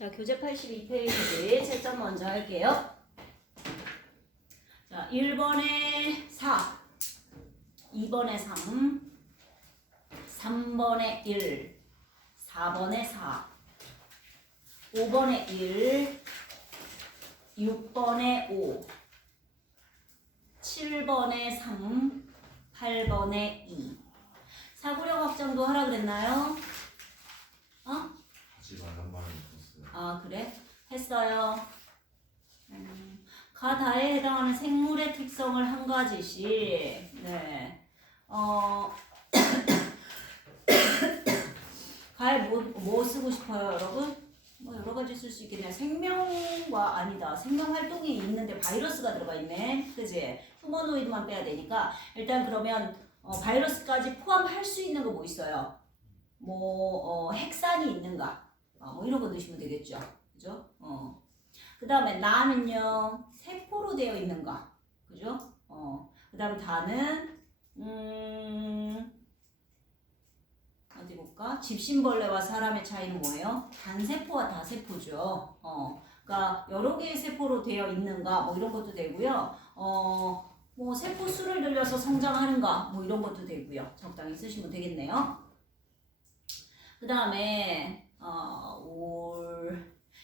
자, 교재 82페이지 채점 먼저 할게요. 자, 1번에 4, 2번에 3, 3번에 1, 4번에 4, 5번에 1, 6번에 5, 7번에 3, 8번에 2. 사고력 확정도 하라 그랬나요? 하지 말란 말은 없었어요. 아, 그래? 했어요. 가다에 해당하는 생물의 특성을 한 가지씩. 네. 가에 뭐 쓰고 싶어요, 여러분? 뭐 여러 가지 쓸 수 있겠네요. 생명과 아니다. 생명 활동이 있는데 바이러스가 들어가 있네. 그지? 휴머노이드만 빼야 되니까. 일단 그러면 바이러스까지 포함할 수 있는 거 뭐 있어요? 핵산이 있는가? 뭐 이런 거 넣으시면 되겠죠. 그죠? 그 다음에 나는요, 세포로 되어 있는가? 그죠? 그 다음 다는, 어디 볼까? 집신벌레와 사람의 차이는 뭐예요? 단세포와 다세포죠. 그러니까 여러 개의 세포로 되어 있는가? 뭐 이런 것도 되고요. 뭐 세포 수를 늘려서 성장하는가? 뭐 이런 것도 되고요. 적당히 쓰시면 되겠네요. 그 다음에,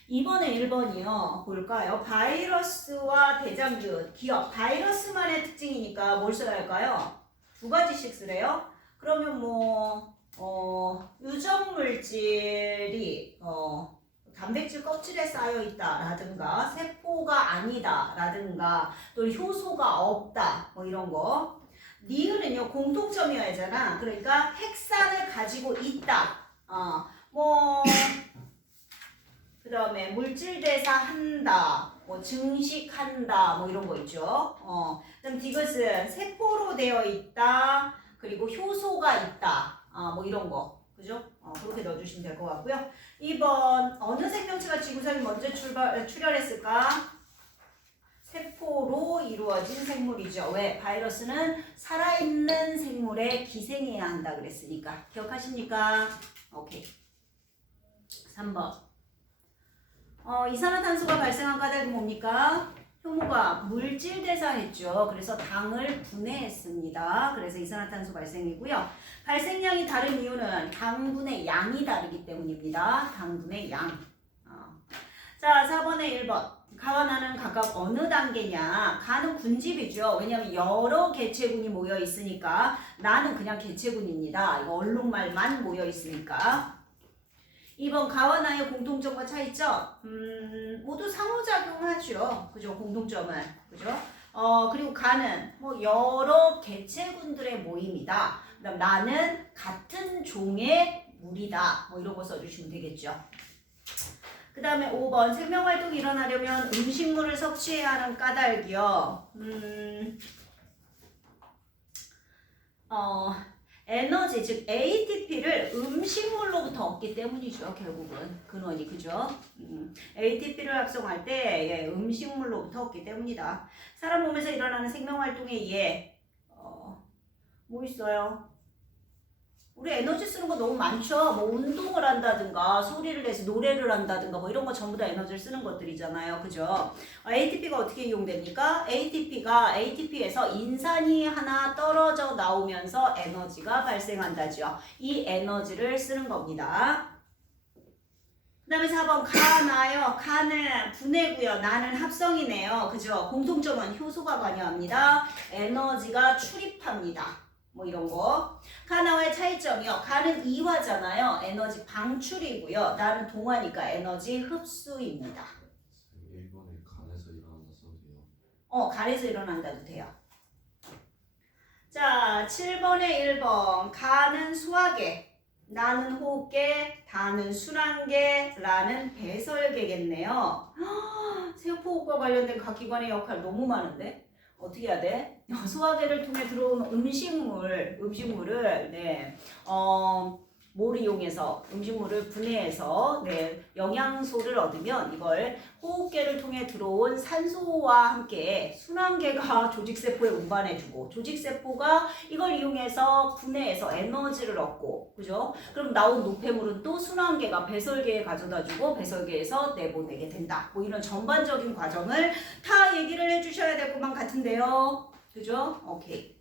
2번에 1번이요. 볼까요? 바이러스와 대장균, 기억. 바이러스만의 특징이니까 뭘 써야 할까요? 두 가지씩 쓰래요. 그러면 유전물질이 단백질 껍질에 쌓여 있다라든가 세포가 아니다라든가 또 효소가 없다 뭐 이런 거. 니은은요 공통점이어야 하잖아. 그러니까 핵산을 가지고 있다. 그 다음에 물질 대사한다, 증식한다, 뭐 이런 거 있죠. 그럼 이것은 세포로 되어 있다, 그리고 효소가 있다, 뭐 이런 거. 그죠? 그렇게 넣어주시면 될 것 같고요. 2번, 어느 생명체가 지구상에 먼저 출현했을까? 세포로 이루어진 생물이죠. 왜? 바이러스는 살아있는 생물에 기생해야 한다 그랬으니까. 기억하십니까? 오케이. 3번. 이산화탄소가 발생한 까닭은 뭡니까? 효모가 물질 대사했죠. 그래서 당을 분해했습니다. 그래서 이산화탄소 발생이고요. 발생량이 다른 이유는 당분의 양이 다르기 때문입니다. 당분의 양. 자, 4번에 1번. 가와 나는 각각 어느 단계냐? 가는 군집이죠. 왜냐하면 여러 개체군이 모여 있으니까. 나는 그냥 개체군입니다. 이거 얼룩말만 모여 있으니까. 2번 가와 나의 공통점과 차이점. 모두 상호작용하죠. 그죠? 공통점은. 그죠? 그리고 가는 여러 개체군들의 모임이다. 그다음 나는 같은 종의 물이다. 뭐 이런 거 써주시면 되겠죠. 그 다음에 5번 생명활동이 일어나려면 음식물을 섭취해야 하는 까닭이요. 에너지, 즉 ATP를 음식물로부터 얻기 때문이죠. 결국은 근원이. 그죠? ATP를 합성할 때 음식물로부터 얻기 때문이다. 사람 몸에서 일어나는 생명활동에 의해 뭐 있어요? 우리 에너지 쓰는 거 너무 많죠. 운동을 한다든가 소리를 내서 노래를 한다든가 이런 거 전부 다 에너지를 쓰는 것들이잖아요. 그죠? ATP가 어떻게 이용됩니까? ATP에서 인산이 하나 떨어져 나오면서 에너지가 발생한다죠. 이 에너지를 쓰는 겁니다. 그 다음에 4번 가나요. 가는 분해고요. 나는 합성이네요. 그죠? 공통점은 효소가 관여합니다. 에너지가 출입합니다. 이런 거. 가나와의 차이점이요. 가는 이화잖아요. 에너지 방출이고요. 나는 동화니까 에너지 흡수입니다. 1번에 간에서 일어나서 돼요. 간에서 일어난다도 돼요. 자, 7번에 1번. 가는 소화계, 나는 호흡계, 다는 순환계, 라는 배설계겠네요. 세포호흡과 관련된 각 기관의 역할 너무 많은데? 어떻게 해야 돼? 소화계를 통해 들어온 음식물을 뭘 이용해서 음식물을 분해해서 영양소를 얻으면 이걸 호흡계를 통해 들어온 산소와 함께 순환계가 조직세포에 운반해주고 조직세포가 이걸 이용해서 분해해서 에너지를 얻고 그죠? 그럼 나온 노폐물은 또 순환계가 배설계에 가져다주고 배설계에서 내보내게 된다. 뭐 이런 전반적인 과정을 다 얘기를 해주셔야 될 것만 같은데요. 그죠? 오케이.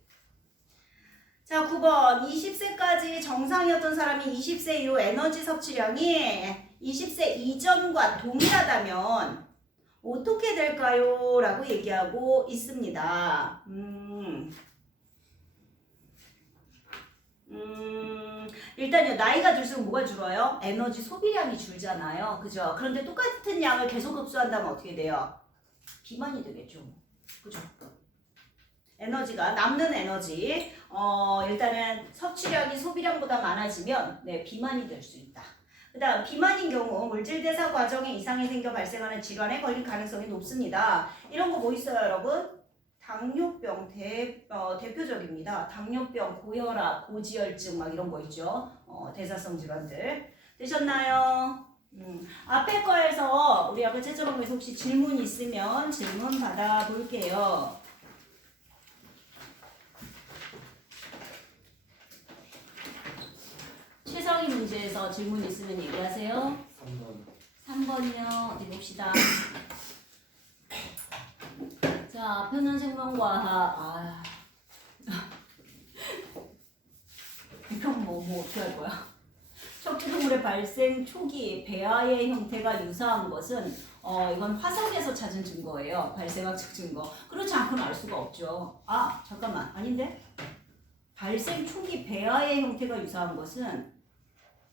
자, 9번. 20세까지 정상이었던 사람이 20세 이후 에너지 섭취량이 20세 이전과 동일하다면 어떻게 될까요? 라고 얘기하고 있습니다. 일단요, 나이가 들수록 뭐가 줄어요? 에너지 소비량이 줄잖아요. 그죠? 그런데 똑같은 양을 계속 흡수한다면 어떻게 돼요? 비만이 되겠죠. 그죠? 에너지가 남는 에너지 일단은 섭취량이 소비량보다 많아지면 비만이 될 수 있다. 그 다음 비만인 경우 물질 대사 과정에 이상이 생겨 발생하는 질환에 걸릴 가능성이 높습니다. 이런 거 뭐 있어요 여러분? 당뇨병 대표적입니다. 당뇨병, 고혈압, 고지혈증 막 이런 거 있죠. 대사성 질환들 되셨나요? 앞에 거에서 우리 아까 채점하면서 혹시 질문 있으면 질문 받아볼게요. 최성희 문제에서 질문 있으면 얘기하세요. 3번이요. 어디 봅시다. 자, 편연생명과학. 이건 뭐 어떻게 할 거야? 척추동물의 발생 초기 배아의 형태가 유사한 것은 이건 화석에서 찾은 증거예요. 발생학적 증거. 그렇지 않고는 알 수가 없죠. 아, 잠깐만. 아닌데? 발생 초기 배아의 형태가 유사한 것은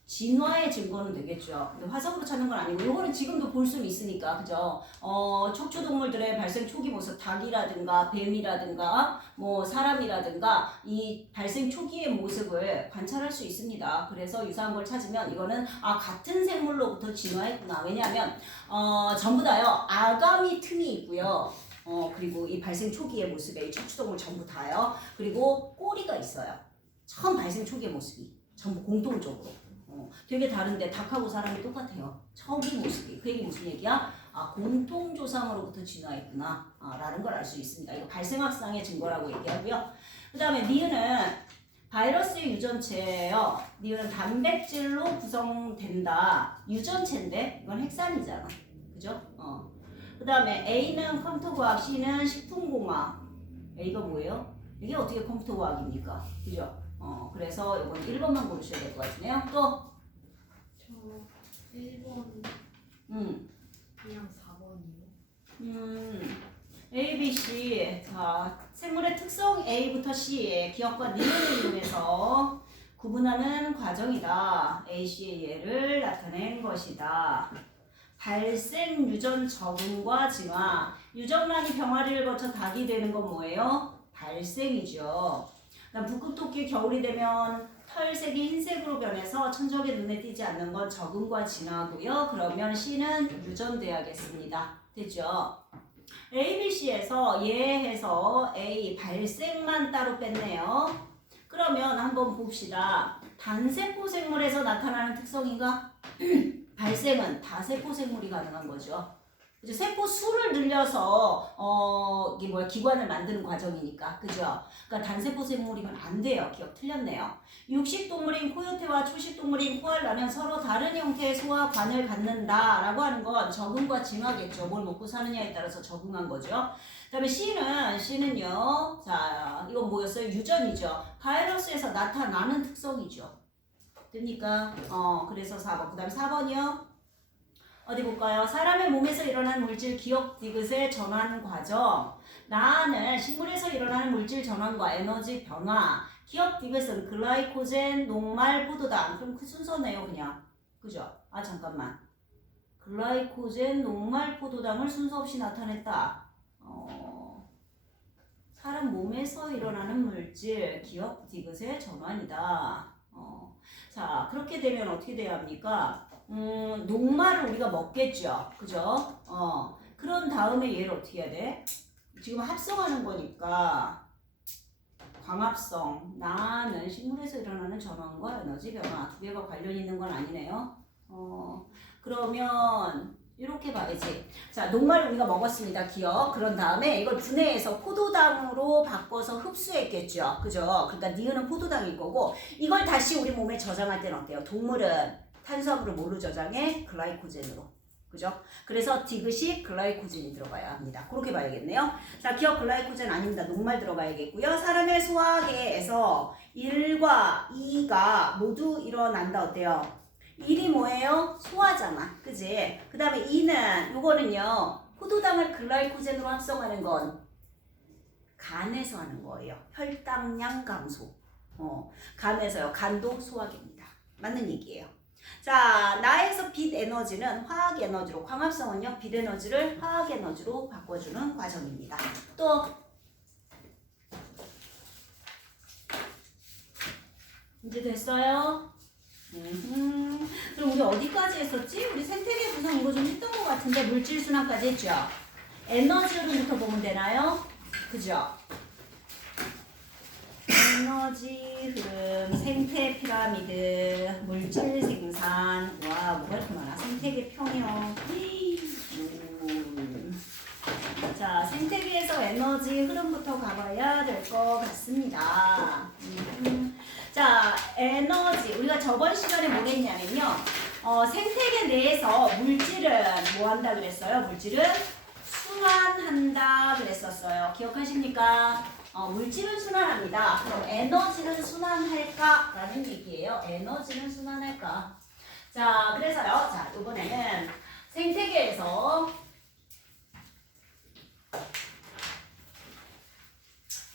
진화의 증거는 되겠죠. 근데 화석으로 찾는 건 아니고 이거는 지금도 볼 수는 있으니까 그죠? 척추동물들의 발생 초기 모습 닭이라든가 뱀이라든가 뭐 사람이라든가 이 발생 초기의 모습을 관찰할 수 있습니다. 그래서 유사한 걸 찾으면 이거는 같은 생물로부터 진화했구나. 왜냐하면 전부 다요 아가미 틈이 있고요. 그리고 이 발생 초기의 모습에 이 척추동물 전부 다요. 그리고 꼬리가 있어요. 처음 발생 초기의 모습이 전부 공통적으로. 되게 다른데 닭하고 사람이 똑같아요. 처음의 모습이. 그 얘기 무슨 얘기야? 공통조상으로부터 진화했구나 라는 걸 알 수 있습니다. 이거 발생학상의 증거라고 얘기하고요. 그 다음에 니은은 바이러스의 유전체예요. 니은은 단백질로 구성된다. 유전체인데 이건 핵산이잖아. 그죠? 그 다음에 A는 컴퓨터과학, C는 식품공학. A가 뭐예요? 이게 어떻게 컴퓨터과학입니까? 그죠? 그래서 이번 1번만 고르셔야 될 것 같으네요. 또? 저 1번 그냥 4번이요. A, B, C. 자, 생물의 특성 A부터 C 기억과 니은을 이용해서 구분하는 과정이다. A, C의 예를 나타낸 것이다. 발생 유전 적응과 진화. 유전란이 병아리를 거쳐 닭이 되는 건 뭐예요? 발생이죠. 북극토끼 겨울이 되면 털색이 흰색으로 변해서 천적의 눈에 띄지 않는 건 적응과 진화고요. 그러면 C는 유전돼야겠습니다. 됐죠? A, B, C에서 예해서 A 발생만 따로 뺐네요. 그러면 한번 봅시다. 단세포 생물에서 나타나는 특성인가? 발생은 다세포 생물이 가능한 거죠. 그죠? 세포 수를 늘려서 이게 기관을 만드는 과정이니까 그죠? 그러니까 단세포 생물이면 안 돼요. 기억 틀렸네요. 육식동물인 코요테와 초식동물인 코알라는 서로 다른 형태의 소화관을 갖는다라고 하는 건 적응과 진화겠죠. 뭘 먹고 사느냐에 따라서 적응한 거죠. 그다음에 C는요. 자, 이건 뭐였어요? 유전이죠. 바이러스에서 나타나는 특성이죠. 됩니까? 그래서 4번. 그다음에 4번이요. 어디 볼까요? 사람의 몸에서 일어나는 물질 기억 디귿의 전환 과정. 나는 식물에서 일어나는 물질 전환과 에너지 변화. 기억 디귿은 글라이코젠, 녹말, 포도당. 그럼 그 순서네요, 그냥. 그죠? 잠깐만. 글라이코젠, 녹말, 포도당을 순서 없이 나타냈다. 사람 몸에서 일어나는 물질 기억 디귿의 전환이다. 자, 그렇게 되면 어떻게 돼야 합니까? 녹말을 우리가 먹겠죠. 그죠? 그런 다음에 얘를 어떻게 해야 돼? 지금 합성하는 거니까 광합성. 나는 식물에서 일어나는 전원과 에너지 변화. 두 개가 관련 있는 건 아니네요. 그러면 이렇게 봐야지. 자, 녹말 우리가 먹었습니다. 기억. 그런 다음에 이걸 분해해서 포도당으로 바꿔서 흡수했겠죠. 그죠? 그러니까 니은은 포도당일 거고 이걸 다시 우리 몸에 저장할 때는 어때요? 동물은 탄수화물을 뭘로 저장해? 글라이코젠으로. 그죠? 그래서 디귿이 글라이코젠이 들어가야 합니다. 그렇게 봐야겠네요. 자, 기억 글라이코젠 아닙니다. 녹말 들어가야겠고요. 사람의 소화계에서 1과 2가 모두 일어난다. 어때요? 1이 뭐예요? 소화잖아. 그지? 그 다음에 2는 요거는요. 포도당을 글라이코젠으로 합성하는 건 간에서 하는 거예요. 혈당량 감소. 간에서요. 간도 소화계입니다. 맞는 얘기예요. 자, 나에서 빛 에너지는 화학 에너지로, 광합성은요. 빛 에너지를 화학 에너지로 바꿔주는 과정입니다. 또 이제 됐어요? 그럼 우리 어디까지 했었지? 우리 생태계 구성 이거 좀 했던 것 같은데 물질 순환까지 했죠? 에너지 흐름부터 보면 되나요? 그죠? 에너지 흐름, 생태 피라미드, 물질 생산. 와, 뭐가 이렇게 많아? 생태계 평형. 자, 생태계에서 에너지 흐름부터 가봐야 될 것 같습니다. 자, 에너지. 우리가 저번 시간에 뭐 했냐면요. 생태계 내에서 물질은 뭐 한다 그랬어요? 물질은 순환한다 그랬었어요. 기억하십니까? 물질은 순환합니다. 그럼 에너지는 순환할까? 라는 얘기예요. 에너지는 순환할까? 자, 그래서요. 자, 이번에는 생태계에서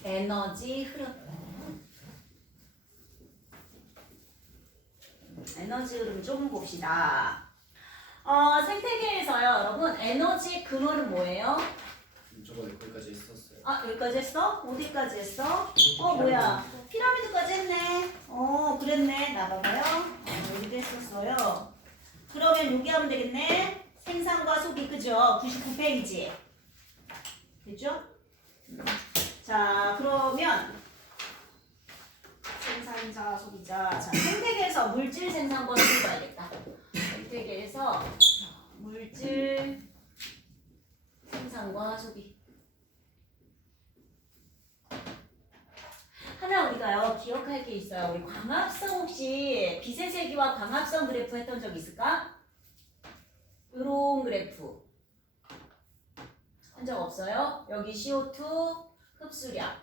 에너지 흐름. 에너지 흐름 좀 봅시다. 생태계에서요, 여러분, 에너지 근원은 뭐예요? 저번에 거기까지 했었어요. 아, 여기까지 했어? 어디까지 했어? 뭐야. 피라미드까지 했네. 그랬네. 나봐봐요. 여기도 했었어요. 그러면 여기 하면 되겠네. 생산과 소비, 그죠? 99페이지. 됐죠? 자, 그러면 생산자, 소비자. 자, 생태계에서 물질 생산과 소비 봐야겠다. 생태계에서 물질 생산과 소비. 하나 우리가요 기억할 게 있어요. 우리 광합성 혹시 빛의 세기와 광합성 그래프 했던 적 있을까? 요런 그래프 한 적 없어요? 여기 CO2 흡수량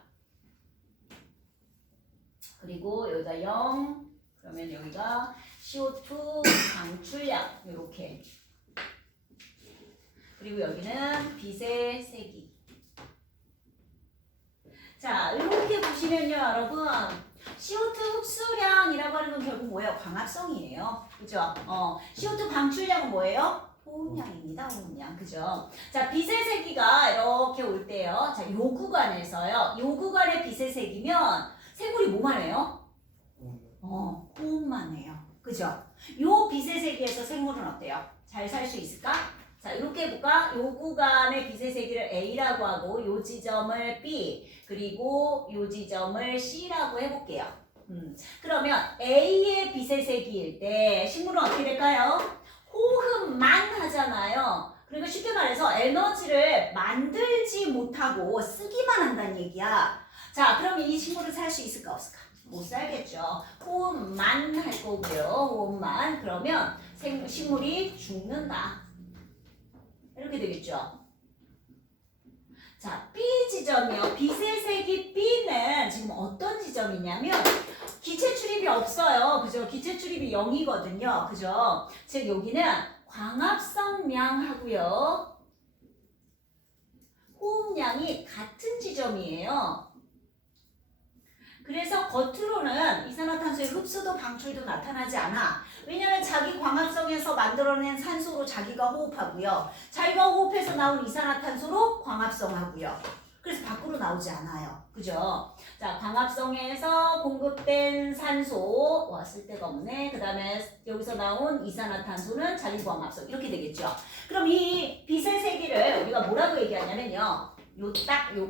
그리고 여기가 0 그러면 여기가 CO2 방출량 요렇게 그리고 여기는 빛의 세기. 자, 이렇게 보시면요, 여러분. CO2 흡수량이라고 하는 건 결국 뭐예요? 광합성이에요. 그죠? CO2 방출량은 뭐예요? 호흡량입니다, 호흡량. 그죠? 자, 빛의 세기가 이렇게 올 때요. 자, 요 구간에서요. 요 구간의 빛의 세기면 생물이 뭐만 해요? 호흡만 해요. 그죠? 요 빛의 세기에서 생물은 어때요? 잘 살 수 있을까? 자, 이렇게 해볼까? 요 구간의 빛의 세기를 A라고 하고 요 지점을 B 그리고 요 지점을 C라고 해볼게요. 그러면 A의 빛의 세기일 때 식물은 어떻게 될까요? 호흡만 하잖아요. 그러니까 쉽게 말해서 에너지를 만들지 못하고 쓰기만 한다는 얘기야. 자, 그럼 이 식물은 살 수 있을까 없을까? 못 살겠죠. 호흡만 할 거고요. 호흡만. 그러면 식물이 죽는다. 이렇게 되겠죠. 자, B 지점이요. 빛의 세기 B는 지금 어떤 지점이냐면 기체 출입이 없어요. 그죠? 기체 출입이 0이거든요. 그죠? 즉 여기는 광합성량하고요. 호흡량이 같은 지점이에요. 그래서 겉으로는 이산화탄소의 흡수도 방출도 나타나지 않아. 왜냐하면 자기 광합성에서 만들어낸 산소로 자기가 호흡하고요. 자기가 호흡해서 나온 이산화탄소로 광합성하고요. 그래서 밖으로 나오지 않아요. 그죠? 자, 광합성에서 공급된 산소, 쓸데가 없네. 그 다음에 여기서 나온 이산화탄소는 자기 광합성. 이렇게 되겠죠. 그럼 이 빛의 세기를 우리가 뭐라고 얘기하냐면요. 요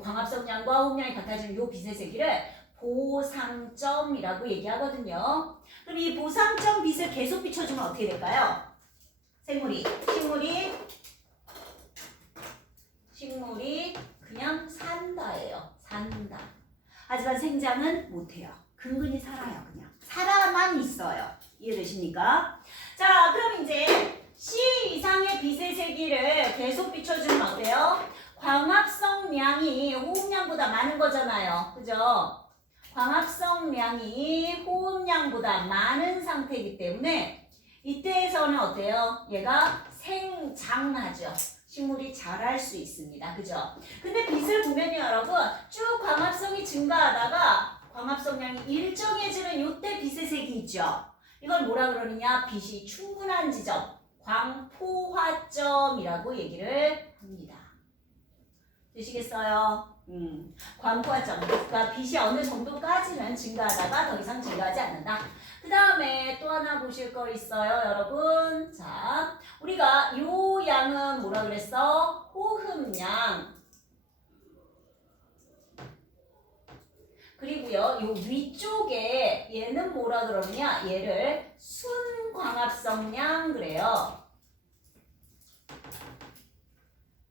광합성량과 호흡량이 같아지는 요 빛의 세기를 보상점이라고 얘기하거든요. 그럼 이 보상점 빛을 계속 비춰주면 어떻게 될까요? 식물이 그냥 산다예요. 산다. 하지만 생장은 못해요. 근근히 살아요. 그냥 살아만 있어요. 이해되십니까? 자, 그럼 이제 C 이상의 빛의 세기를 계속 비춰주면 어때요? 광합성량이 호흡량보다 많은 거잖아요. 그죠? 광합성량이 호흡량보다 많은 상태이기 때문에 이때에서는 어때요? 얘가 생장하죠. 식물이 자랄 수 있습니다. 그죠? 근데 빛을 보면요, 여러분, 쭉 광합성이 증가하다가 광합성량이 일정해지는 요때 빛의 색이 있죠. 이걸 뭐라 그러느냐? 빛이 충분한 지점, 광포화점이라고 얘기를 합니다. 되시겠어요? 광포화점. 그러니까 빛이 어느 정도까지는 증가하다가 더 이상 증가하지 않는다. 그 다음에 또 하나 보실 거 있어요, 여러분. 자, 우리가 요 양은 뭐라 그랬어? 호흡량. 그리고요, 요 위쪽에 얘는 뭐라 그러느냐? 얘를 순광합성량 그래요.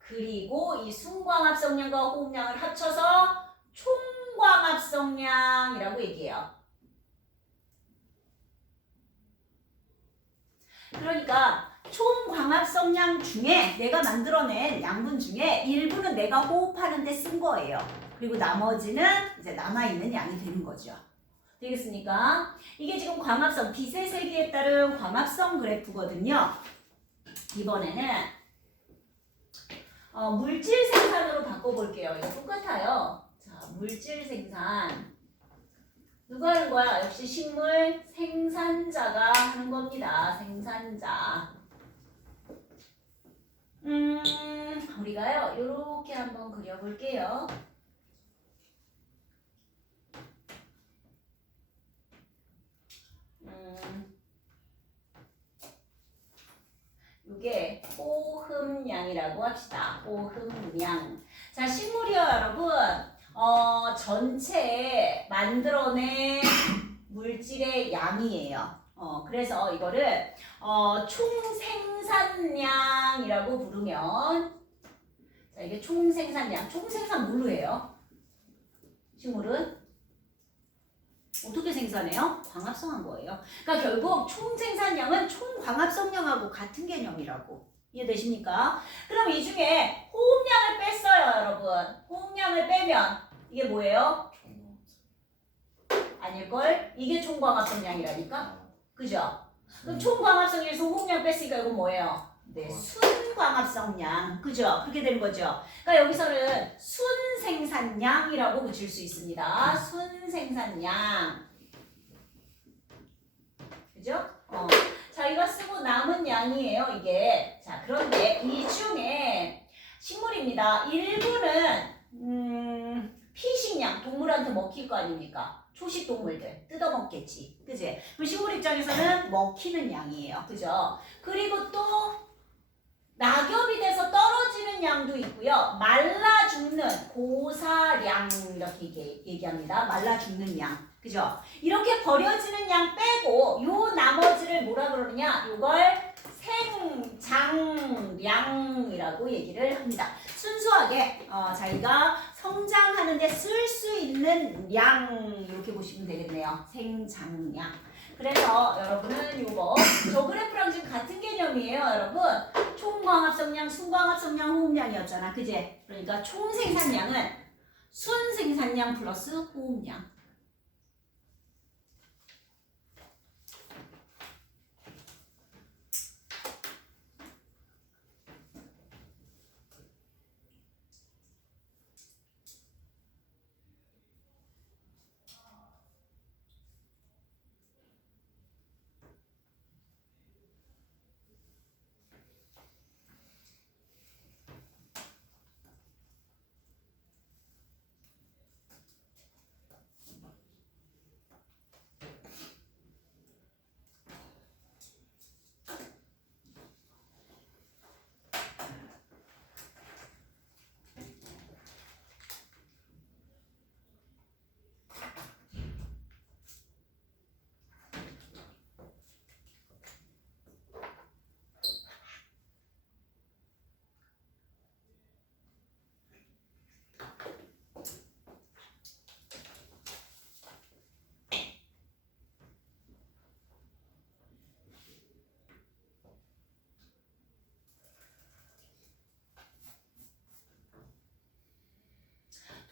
그리고 이 순광합성량과 호흡량을 합쳐서 총광합성량이라고 얘기해요. 그러니까 총광합성량 중에 내가 만들어낸 양분 중에 일부는 내가 호흡하는 데 쓴 거예요. 그리고 나머지는 이제 남아있는 양이 되는 거죠. 되겠습니까? 이게 지금 광합성, 빛의 세기에 따른 광합성 그래프거든요. 이번에는 물질 생산으로 바꿔볼게요. 이거 똑같아요. 자, 물질 생산. 누가 하는 거야? 역시 식물 생산자가 하는 겁니다. 생산자. 우리가요, 요렇게 한번 그려볼게요. 이게 호흡량이라고 합시다. 호흡량. 자, 식물이요, 여러분. 전체 만들어낸 물질의 양이에요. 그래서 이거를 총생산량이라고 부르면, 자, 이게 총생산량. 총생산 뭘로 해요? 식물은 어떻게 생산해요? 광합성한 거예요. 그러니까 결국 총생산량은 총광합성량하고 같은 개념이라고. 이해되십니까? 그럼 이 중에 호흡량을 뺐어요, 여러분. 호흡량을 빼면 이게 뭐예요? 아닐걸? 이게 총광합성량이라니까? 그죠? 그럼 총광합성량에서 호흡량 뺐으니까 이건 뭐예요? 네, 순광합성량. 그죠? 그렇게 되는 거죠. 그러니까 여기서는 순생산량이라고 붙일 수 있습니다. 순생산량. 그죠? 자, 이거 쓰고 남은 양이에요, 이게. 자, 그런데 이 중에 식물입니다. 일부는 피식량, 동물한테 먹힐 거 아닙니까? 초식 동물들 뜯어먹겠지. 그지? 그럼 식물 입장에서는 먹히는 양이에요. 그죠? 그리고 또 낙엽이 돼서 떨어지는 양도 있고요. 말라 죽는 고사량 이렇게 얘기합니다. 말라 죽는 양. 그죠? 이렇게 버려지는 양 빼고 요 나머지를 뭐라 그러느냐? 요걸 생장량이라고 얘기를 합니다. 순수하게 자기가 성장하는데 쓸 수 있는 양 이렇게 보시면 되겠네요. 생장량. 그래서 여러분은 요거 저 그래프랑 지금 같은 개념이에요, 여러분. 총광합성량, 순광합성량, 호흡량이었잖아, 그제? 그러니까 총생산량은 순생산량 플러스 호흡량.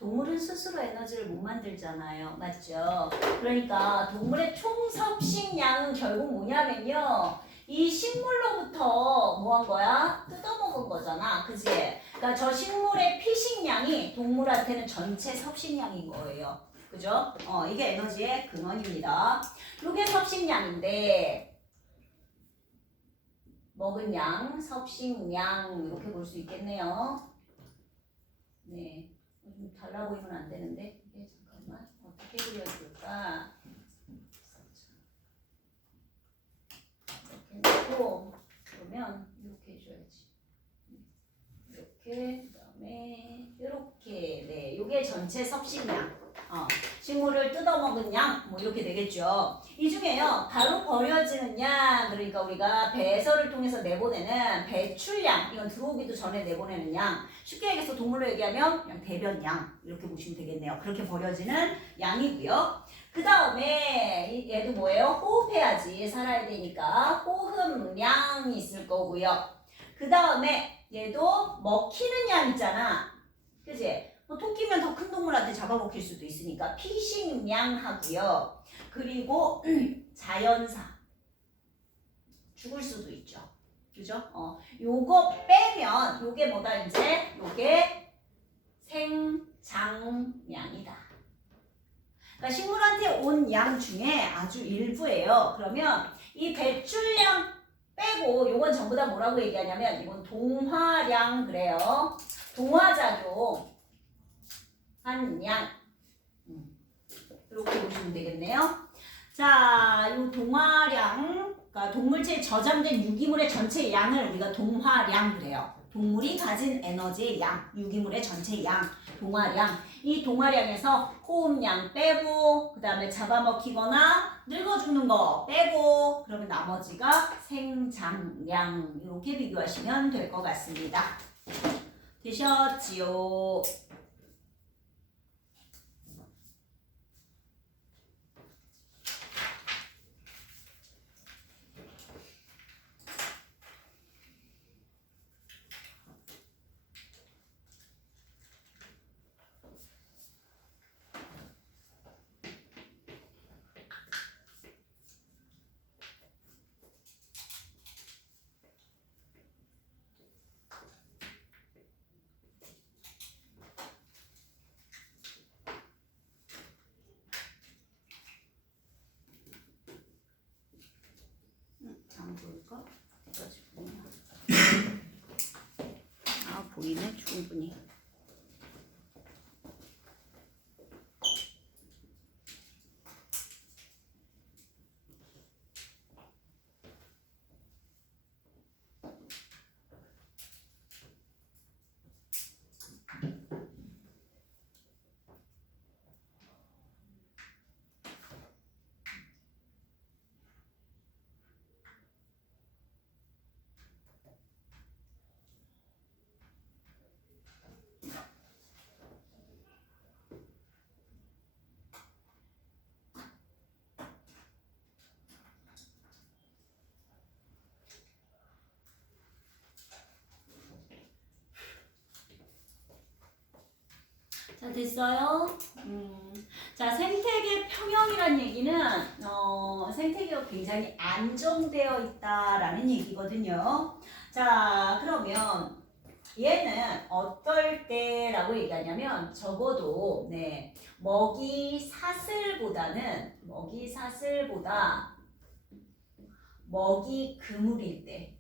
동물은 스스로 에너지를 못 만들잖아요. 맞죠? 그러니까 동물의 총 섭식량은 결국 뭐냐면요. 이 식물로부터 뭐 한 거야? 뜯어먹은 거잖아. 그지? 그러니까 저 식물의 피식량이 동물한테는 전체 섭식량인 거예요. 그죠? 이게 에너지의 근원입니다. 이게 섭식량인데 먹은 양, 섭식량 이렇게 볼 수 있겠네요. 네, 좀 달라 보이면 안 되는데 이게 잠깐만 어떻게 그려줄까? 이렇게 놓고 그러면 이렇게 해줘야지. 이렇게 그다음에 이렇게 네, 이게 전체 섭식량. 식물을 뜯어먹은 양, 뭐 이렇게 되겠죠. 이 중에요, 바로 버려지는 양, 그러니까 우리가 배설을 통해서 내보내는 배출량, 이건 들어오기도 전에 내보내는 양. 쉽게 얘기해서 동물로 얘기하면 그냥 대변양 이렇게 보시면 되겠네요. 그렇게 버려지는 양이고요. 그 다음에 얘도 뭐예요? 호흡해야지 살아야 되니까 호흡량이 있을 거고요. 그 다음에 얘도 먹히는 양 있잖아. 그치? 토끼면 더 큰 동물한테 잡아먹힐 수도 있으니까 피식량 하고요. 그리고 자연사 죽을 수도 있죠. 그죠? 요거 빼면 요게 뭐다 이제? 요게 생장량이다. 그러니까 식물한테 온 양 중에 아주 일부예요. 그러면 이 배출량 빼고 요건 전부 다 뭐라고 얘기하냐면 이건 동화량 그래요. 동화작용 한 양. 이렇게 보시면 되겠네요. 자, 이 동화량, 그러니까 동물체에 저장된 유기물의 전체 양을 우리가 동화량 그래요. 동물이 가진 에너지의 양, 유기물의 전체 양, 동화량. 이 동화량에서 호흡량 빼고, 그 다음에 잡아먹히거나 늙어 죽는 거 빼고, 그러면 나머지가 생장량. 이렇게 비교하시면 될 것 같습니다. 되셨지요? 안 보일까? 어디까지 보이냐? 보이네 충분히. 자, 됐어요? 자, 생태계 평형이란 얘기는 생태계가 굉장히 안정되어 있다라는 얘기거든요. 자, 그러면 얘는 어떨 때라고 얘기하냐면 적어도 네, 먹이 사슬보다 먹이 그물일 때.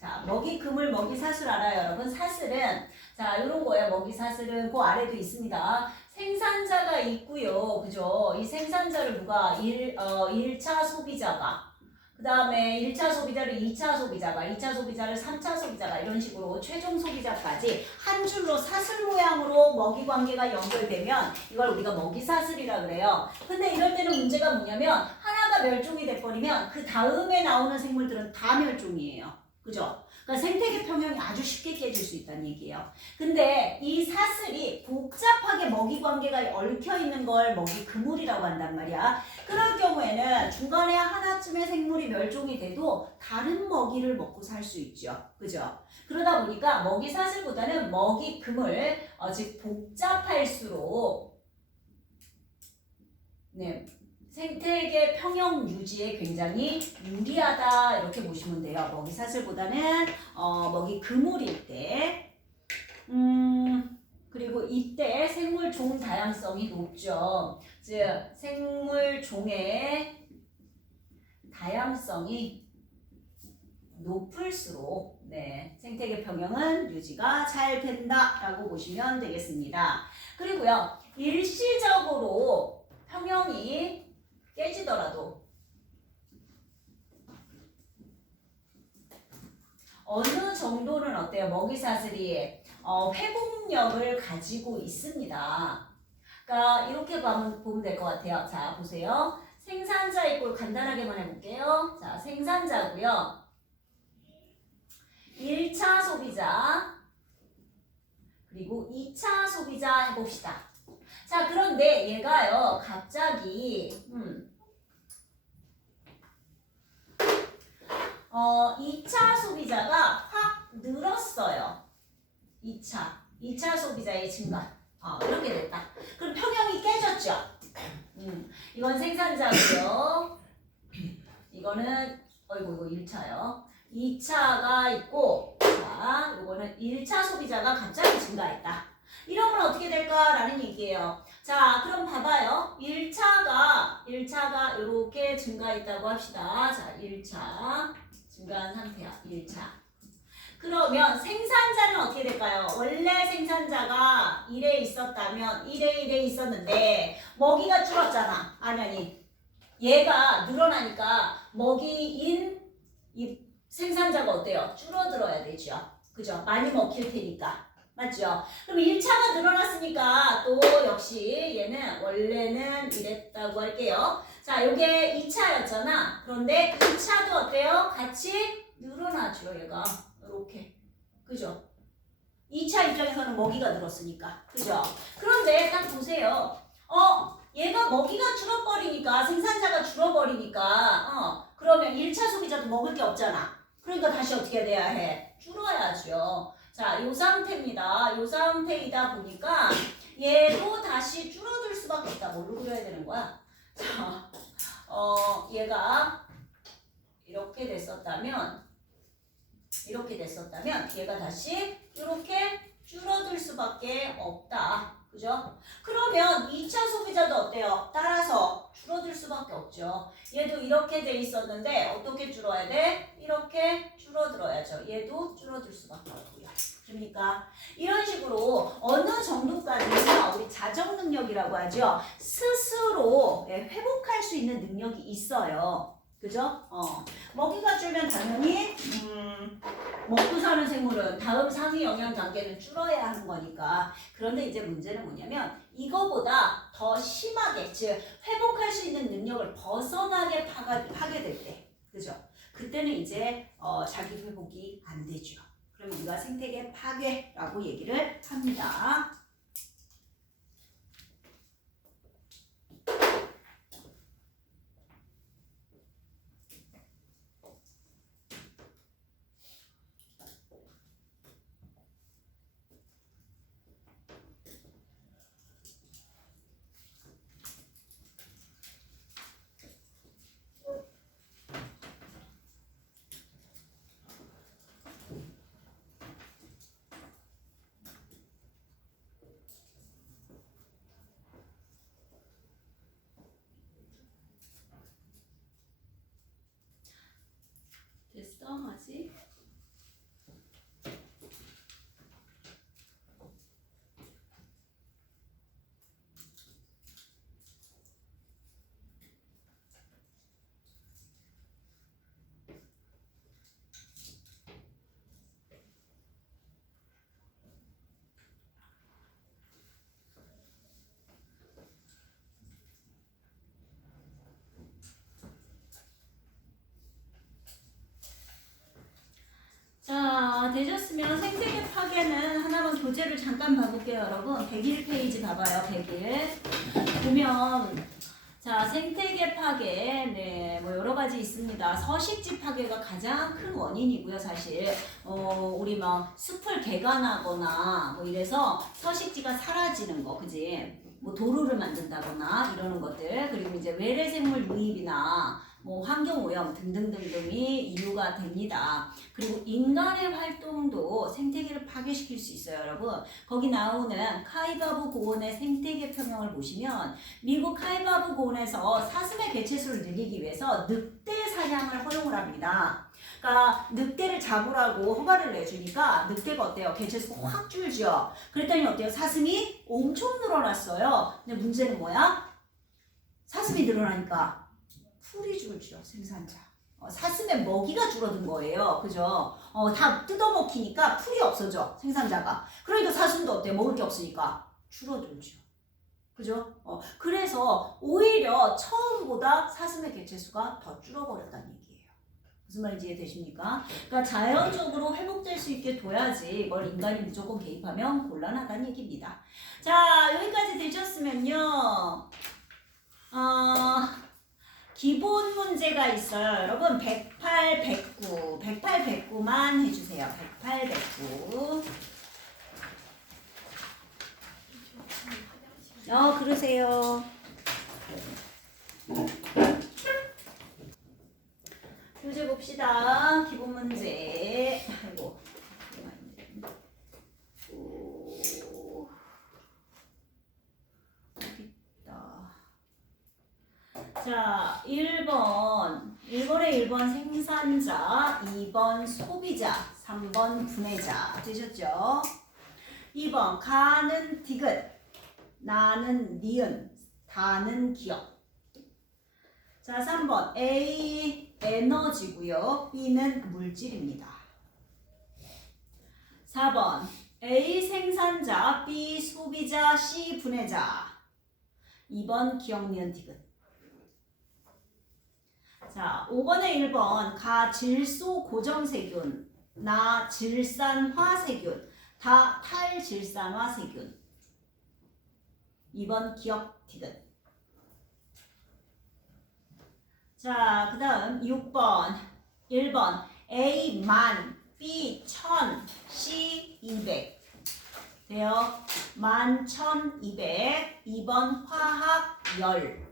자, 먹이 그물, 먹이 사슬 알아요, 여러분? 사슬은 자, 이런 거예요. 먹이 사슬은 그 아래도 있습니다. 생산자가 있고요. 그죠? 이 생산자를 누가 1차 소비자가 그 다음에 1차 소비자를 2차 소비자가 2차 소비자를 3차 소비자가 이런 식으로 최종 소비자까지 한 줄로 사슬 모양으로 먹이 관계가 연결되면 이걸 우리가 먹이 사슬이라 그래요. 근데 이럴 때는 문제가 뭐냐면 하나가 멸종이 돼버리면 그 다음에 나오는 생물들은 다 멸종이에요. 그죠? 그러니까 생태계 평형이 아주 쉽게 깨질 수 있다는 얘기예요. 근데 이 사슬이 복잡하게 먹이 관계가 얽혀 있는 걸 먹이 그물이라고 한단 말이야. 그럴 경우에는 중간에 하나쯤의 생물이 멸종이 돼도 다른 먹이를 먹고 살 수 있죠. 그죠? 그러다 보니까 먹이 사슬보다는 먹이 그물, 즉 복잡할수록 네, 생태계 평형 유지에 굉장히 유리하다 이렇게 보시면 돼요. 먹이 사슬보다는 먹이 그물일 때 그리고 이때 생물 종 다양성이 높죠. 즉 생물 종의 다양성이 높을수록 네, 생태계 평형은 유지가 잘 된다라고 보시면 되겠습니다. 그리고요, 일시적으로 평형이 깨지더라도 어느 정도는 어때요? 먹이 사슬이 회복력을 가지고 있습니다. 그러니까 이렇게 보면 될 것 같아요. 자, 보세요. 생산자 있고 간단하게만 해볼게요. 자, 생산자고요. 1차 소비자 그리고 2차 소비자 해봅시다. 자, 그런데 얘가요 갑자기 2차 소비자가 확 늘었어요. 2차 소비자의 증가. 이렇게 됐다. 그럼 평형이 깨졌죠. 이건 생산자고요. 이거는 이거 1차요. 2차가 있고, 자, 이거는 1차 소비자가 갑자기 증가했다. 이러면 어떻게 될까라는 얘기예요. 자, 그럼 봐봐요. 1차가 이렇게 증가했다고 합시다. 자, 1차 증가한 상태야. 1차. 그러면 생산자는 어떻게 될까요? 원래 생산자가 1에 있었다면 1에 있었는데 먹이가 줄었잖아. 아니. 얘가 늘어나니까 먹이인 이 생산자가 어때요? 줄어들어야 되죠. 그죠? 많이 먹힐 테니까. 맞죠? 그럼 1차가 늘어났으니까 또 역시 얘는 원래는 이랬다고 할게요. 자, 요게 2차였잖아. 그런데 2차도 어때요? 같이 늘어나죠, 얘가. 이렇게. 그죠? 2차 입장에서는 먹이가 늘었으니까. 그죠? 그런데 딱 보세요. 얘가 먹이가 줄어버리니까, 생산자가 줄어버리니까, 그러면 1차 소비자도 먹을 게 없잖아. 그러니까 다시 어떻게 돼야 해? 줄어야죠. 자, 요 상태입니다. 요 상태이다 보니까 얘도 다시 줄어들 수밖에 없다. 뭘로 그려야 되는 거야? 자, 얘가 이렇게 됐었다면 얘가 다시 이렇게 줄어들 수밖에 없다. 그죠? 그러면 2차 소비자도 어때요? 따라서 줄어들 수밖에 없죠. 얘도 이렇게 돼 있었는데 어떻게 줄어야 돼? 이렇게 줄어들어야죠. 얘도 줄어들 수밖에 없고요. 그러니까 이런 식으로 어느 정도까지는 우리 자정 능력이라고 하죠. 스스로 회복할 수 있는 능력이 있어요. 그죠? 먹이가 줄면 당연히 먹고 사는 생물은 다음 상위 영양 단계는 줄어야 하는 거니까. 그런데 이제 문제는 뭐냐면 이거보다 더 심하게, 즉 회복할 수 있는 능력을 벗어나게 파괴될 때, 그죠? 그때는 이제 자기 회복이 안 되죠. 그럼 우리가 생태계 파괴라고 얘기를 합니다. 됐어? 아직? 되셨으면 생태계 파괴는 하나만 교재를 잠깐 봐볼게요, 여러분. 101페이지 봐봐요, 101. 보면, 자, 생태계 파괴, 네, 뭐 여러 가지 있습니다. 서식지 파괴가 가장 큰 원인이고요, 사실. 우리 막 숲을 개간하거나 뭐 이래서 서식지가 사라지는 거, 그지? 뭐 도로를 만든다거나 이러는 것들, 그리고 이제 외래생물 유입이나 뭐 환경오염 등등등등이 이유가 됩니다. 그리고 인간의 활동도 생태계를 파괴시킬 수 있어요, 여러분. 거기 나오는 카이바브 고원의 생태계 평형을 보시면 미국 카이바브 고원에서 사슴의 개체수를 늘리기 위해서 늑대 사냥을 허용을 합니다. 그러니까 늑대를 잡으라고 허가를 내주니까 늑대가 어때요? 개체수가 확 줄죠. 그랬더니 어때요? 사슴이 엄청 늘어났어요. 근데 문제는 뭐야? 사슴이 늘어나니까 풀이 줄죠, 생산자. 사슴의 먹이가 줄어든 거예요. 그죠? 다 뜯어먹히니까 풀이 없어져, 생산자가. 그러니까 사슴도 어때요? 먹을 게 없으니까 줄어들죠. 그죠? 그래서 오히려 처음보다 사슴의 개체수가 더 줄어버렸다는 얘기예요. 무슨 말인지 이해되십니까? 그러니까 자연적으로 회복될 수 있게 둬야지 이걸 인간이 무조건 개입하면 곤란하다는 얘기입니다. 자, 여기까지 되셨으면요. 기본 문제가 있어요. 여러분 108, 109, 108, 109만 해주세요. 108, 109. 그러세요. 교재 봅시다. 기본 문제. 아이고. 자, 1번에 1번 생산자, 2번 소비자, 3번 분해자 되셨죠? 2번 가는 디귿, 나는 니은, 다는 기억. 자, 3번 A 에너지고요, B는 물질입니다. 4번 A 생산자, B 소비자, C 분해자. 2번 기억, 니은, 디귿. 자, 5번에 1번 가 질소 고정세균, 나 질산화세균, 다 탈질산화세균. 2번 기억 디귿. 자, 그 다음 6번 1번 A 만, B 1000, C 200 돼요. 11,200. 2번 화학 열.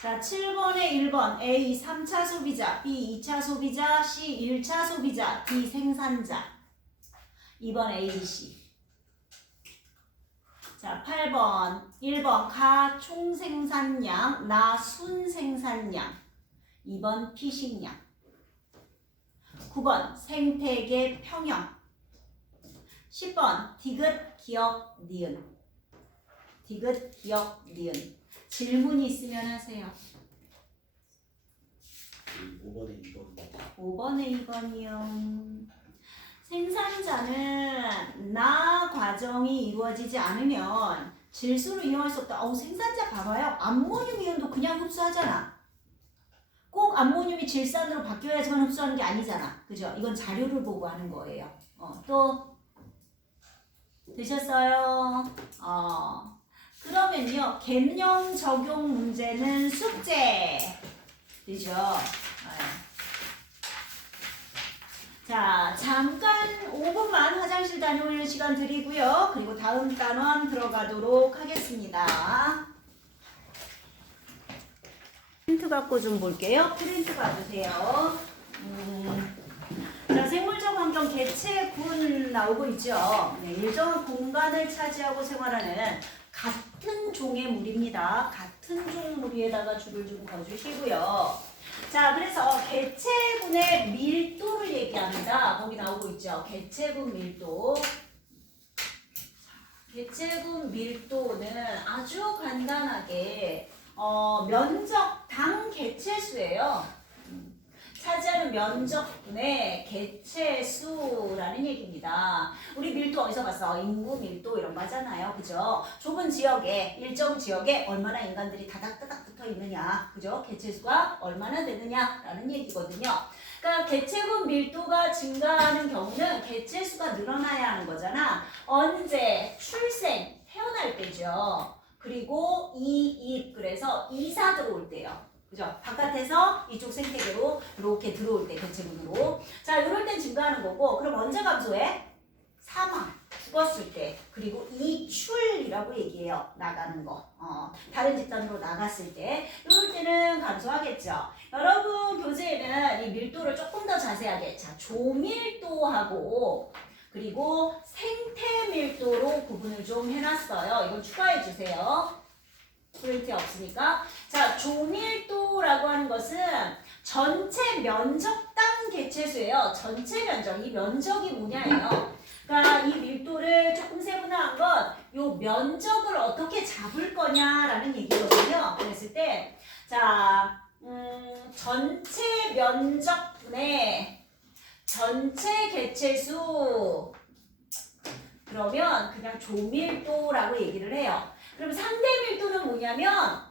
자, 7번에 1번 A 3차 소비자, B 2차 소비자, C 1차 소비자, D 생산자. 2번 A, B, C. 자, 8번 1번 가 총생산량, 나 순생산량. 2번 피식량. 9번 생태계 평형. 10번 디귿 기억 니은. 디귿 기억 니은. 질문이 있으면 하세요. 5번에 2번. 5번에 2번이요. 생산자는 나 과정이 이루어지지 않으면 질소를 이용할 수 없다. 생산자 봐봐요. 암모늄 이온도 그냥 흡수하잖아. 꼭 암모늄이 질산으로 바뀌어야지만 흡수하는 게 아니잖아. 그죠? 이건 자료를 보고 하는 거예요. 또 되셨어요? 그러면요, 갬령 적용 문제는 숙제 되죠. 자, 잠깐 5분만 화장실 다녀오는 시간 드리고요. 그리고 다음 단원 들어가도록 하겠습니다. 프린트 갖고 좀 볼게요. 프린트 봐주세요. 자, 생물적 환경 개체군 나오고 있죠. 네, 일정한 공간을 차지하고 생활하는 같은 종의 물입니다. 같은 종 무리에다가 줄을 좀 그어주시고요. 자, 그래서 개체군의 밀도를 얘기합니다. 거기 나오고 있죠. 개체군 밀도. 개체군 밀도는 아주 간단하게 면적 당 개체수예요. 차지하는 면적분의 개체수라는 얘기입니다. 우리 밀도 어디서 봤어? 인구 밀도 이런 거 하잖아요. 그죠? 좁은 지역에, 일정 지역에 얼마나 인간들이 다닥다닥 붙어 있느냐. 그죠? 개체수가 얼마나 되느냐라는 얘기거든요. 그러니까 개체군 밀도가 증가하는 경우는 개체수가 늘어나야 하는 거잖아. 언제? 출생, 태어날 때죠. 그리고 이입, 그래서 이사 들어올 때요. 그죠? 바깥에서 이쪽 생태계로 이렇게 들어올 때 개체군으로. 자, 이럴 땐 증가하는 거고, 그럼 언제 감소해? 사망, 죽었을 때. 그리고 이출이라고 얘기해요. 나가는 거. 다른 집단으로 나갔을 때. 이럴 때는 감소하겠죠. 여러분 교재에는 이 밀도를 조금 더 자세하게, 자, 조밀도하고 그리고 생태 밀도로 구분을 좀 해놨어요. 이건 추가해 주세요. 프린트에 없으니까. 자, 조밀도라고 하는 것은 전체 면적당 개체수예요. 전체 면적. 이 면적이 뭐냐예요. 그러니까 이 밀도를 조금 세분화한 건 요 면적을 어떻게 잡을 거냐라는 얘기거든요. 그랬을 때, 자, 전체 면적분의 전체 개체수. 그러면 그냥 조밀도라고 얘기를 해요. 그럼 상대 밀도는 뭐냐면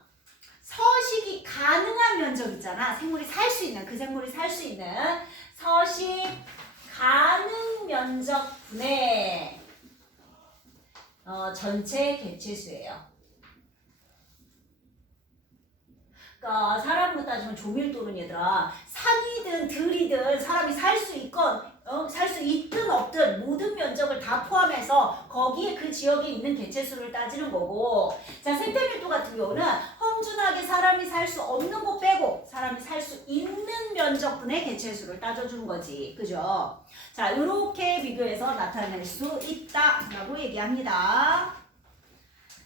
서식이 가능한 면적 있잖아. 생물이 살 수 있는, 그 생물이 살 수 있는 서식 가능 면적분의 전체 개체수예요. 그러니까 사람으로 따지면 조밀도는 얘들아 산이든 들이든 사람이 살 수 있건 살 수 있든 없든 모든 면적을 다 포함해서 거기에 그 지역에 있는 개체수를 따지는 거고, 자, 생태밀도 같은 경우는 험준하게 사람이 살 수 없는 곳 빼고 사람이 살 수 있는 면적분의 개체수를 따져주는 거지. 그죠? 자, 이렇게 비교해서 나타낼 수 있다라고 얘기합니다.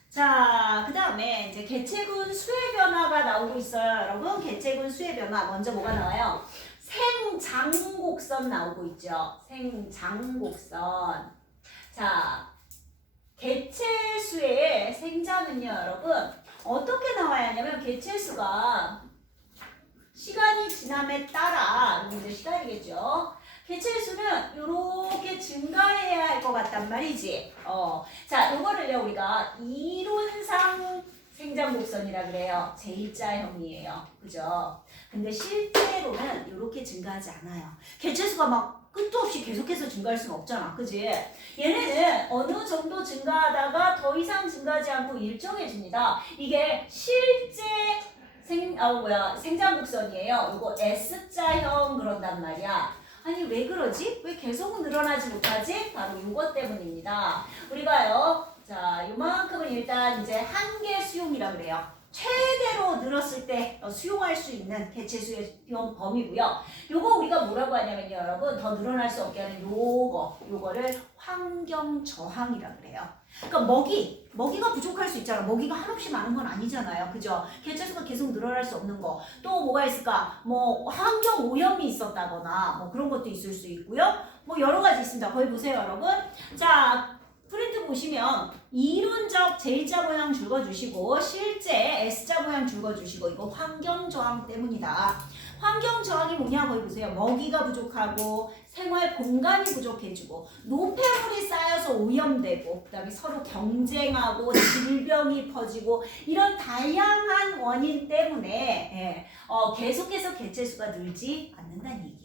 자, 그 다음에 이제 개체군 수의 변화가 나오고 있어요. 여러분, 개체군 수의 변화. 먼저 뭐가 나와요? 생장곡선 나오고 있죠. 생장곡선. 자, 개체수의 생장은요, 여러분, 어떻게 나와야 하냐면, 개체수가 시간이 지남에 따라, 이제 시간이겠죠. 개체수는 이렇게 증가해야 할 것 같단 말이지. 자, 요거를요, 우리가 이론상 생장곡선이라 그래요. J자형이에요. 그죠? 근데 실제로는 이렇게 증가하지 않아요. 개체수가 막 끝도 없이 계속해서 증가할 수는 없잖아. 그지? 얘네는 어느 정도 증가하다가 더 이상 증가하지 않고 일정해집니다. 이게 실제 생장곡선이에요. 이거 S자형 그런단 말이야. 아니 왜 그러지? 왜 계속은 늘어나지 못하지? 바로 이것 때문입니다. 우리가요, 자, 요만큼은 일단 이제 한계 수용이라 그래요. 최대로 늘었을 때 수용할 수 있는 개체수의 범위고요. 요거 우리가 뭐라고 하냐면요, 여러분, 더 늘어날 수 없게 하는 요거를 환경 저항이라 그래요. 그러니까 먹이가 부족할 수 있잖아. 먹이가 한없이 많은 건 아니잖아요. 그죠? 개체수가 계속 늘어날 수 없는 거. 또 뭐가 있을까? 뭐 환경 오염이 있었다거나 뭐 그런 것도 있을 수 있고요. 뭐 여러 가지 있습니다. 거기 보세요, 여러분. 자, 프린트 보시면 이론적 J자 모양 줄거주시고 실제 S자 모양 줄거주시고 이거 환경 저항 때문이다. 환경 저항이 뭐냐 거기 보세요. 먹이가 부족하고 생활 공간이 부족해지고 노폐물이 쌓여서 오염되고 그다음에 서로 경쟁하고 질병이 퍼지고 이런 다양한 원인 때문에 계속해서 개체수가 늘지 않는다는 얘기예요.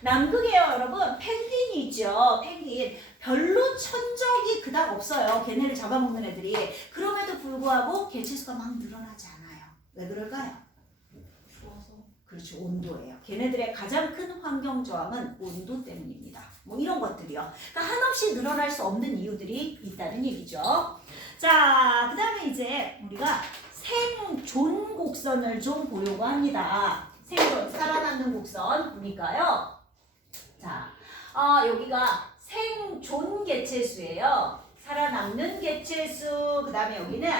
남극에요, 여러분, 펭귄이 있죠. 펭귄. 별로 천적이 그닥 없어요. 걔네를 잡아먹는 애들이. 그럼에도 불구하고 개체수가 막 늘어나지 않아요. 왜 그럴까요? 좋아서. 그렇죠. 온도예요. 걔네들의 가장 큰 환경 저항은 온도 때문입니다. 뭐 이런 것들이요. 그러니까 한없이 늘어날 수 없는 이유들이 있다는 얘기죠. 자, 그 다음에 이제 우리가 생존 곡선을 좀 보려고 합니다. 생존, 살아남는 곡선 보니까요. 자, 여기가 생존 개체수예요. 살아남는 개체수. 그 다음에 여기는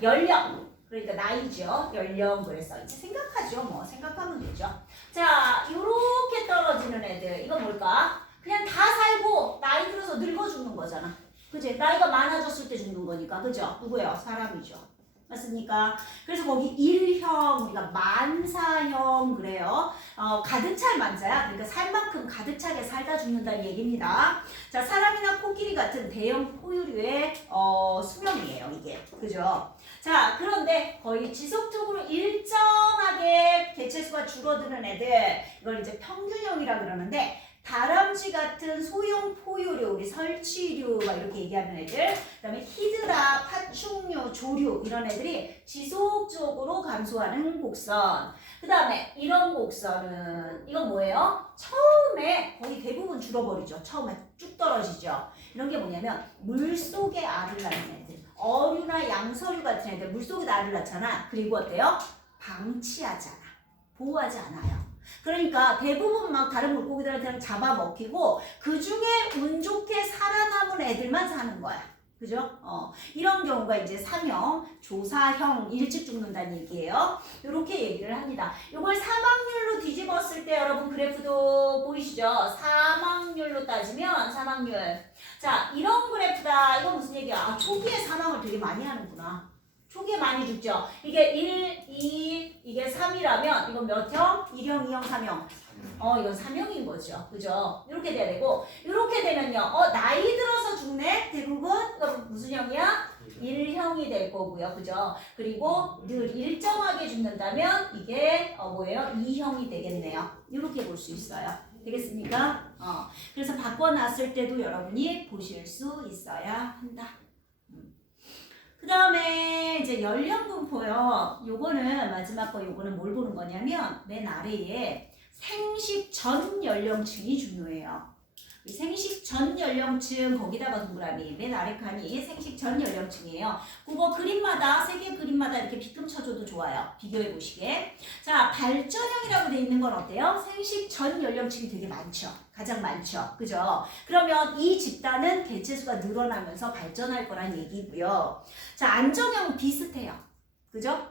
연령. 그러니까 나이죠. 연령. 그래서 이제 생각하죠. 뭐 생각하면 되죠. 자, 요렇게 떨어지는 애들. 이건 뭘까? 그냥 다 살고 나이 들어서 늙어 죽는 거잖아. 그지? 나이가 많아졌을 때 죽는 거니까. 그죠? 누구예요? 사람이죠. 맞습니까? 그래서 거기 1형, 우리가 만사형 그래요. 가득 찰 만사야. 그러니까 살 만큼 가득 차게 살다 죽는다는 얘기입니다. 자, 사람이나 코끼리 같은 대형 포유류의 수명이에요, 이게. 그죠? 자, 그런데 거의 지속적으로 일정하게 개체수가 줄어드는 애들, 이걸 이제 평균형이라 그러는데, 다람쥐 같은 소형 포유류, 우리 설치류 막 이렇게 얘기하는 애들, 그다음에 히드라, 파충류, 조류 이런 애들이 지속적으로 감소하는 곡선. 그다음에 이런 곡선은 이건 뭐예요? 처음에 거의 대부분 줄어버리죠. 처음에 쭉 떨어지죠. 이런 게 뭐냐면 물속에 알을 낳는 애들, 어류나 양서류 같은 애들 물속에 알을 낳잖아. 그리고 어때요? 방치하잖아. 보호하지 않아요. 그러니까 대부분 막 다른 물고기들한테는 잡아먹히고 그 중에 운 좋게 살아남은 애들만 사는 거야. 그죠? 이런 경우가 이제 3형, 조사형, 일찍 죽는다는 얘기예요. 이렇게 얘기를 합니다. 이걸 사망률로 뒤집었을 때 여러분 그래프도 보이시죠? 사망률로 따지면 사망률. 자, 이런 그래프다. 이건 무슨 얘기야? 아, 초기에 사망을 되게 많이 하는구나. 초기에 많이 죽죠. 이게 1, 2, 이게 3이라면 이건 몇 형? 1형, 2형, 3형. 이건 3형인 거죠. 그죠? 이렇게 돼야 되고, 이렇게 되면요. 나이 들어서 죽네? 대부분? 이거 무슨 형이야? 1형이 될 거고요. 그죠? 그리고 늘 일정하게 죽는다면 이게 뭐예요? 2형이 되겠네요. 이렇게 볼 수 있어요. 되겠습니까? 그래서 바꿔놨을 때도 여러분이 보실 수 있어야 한다. 그 다음에 이제 연령 분포요. 요거는 마지막 거 요거는 뭘 보는 거냐면 맨 아래에 생식 전 연령층이 중요해요. 이 생식 전 연령층 거기다가 동그라미 맨 아래 칸이 생식 전 연령층이에요. 그거 그림마다 세 개 그림마다 이렇게 비끔 쳐줘도 좋아요. 비교해 보시게. 자, 발전형이라고 돼 있는 건 어때요? 생식 전 연령층이 되게 많죠. 가장 많죠. 그죠? 그러면 이 집단은 개체수가 늘어나면서 발전할 거란 얘기고요. 자, 안정형은 비슷해요. 그죠?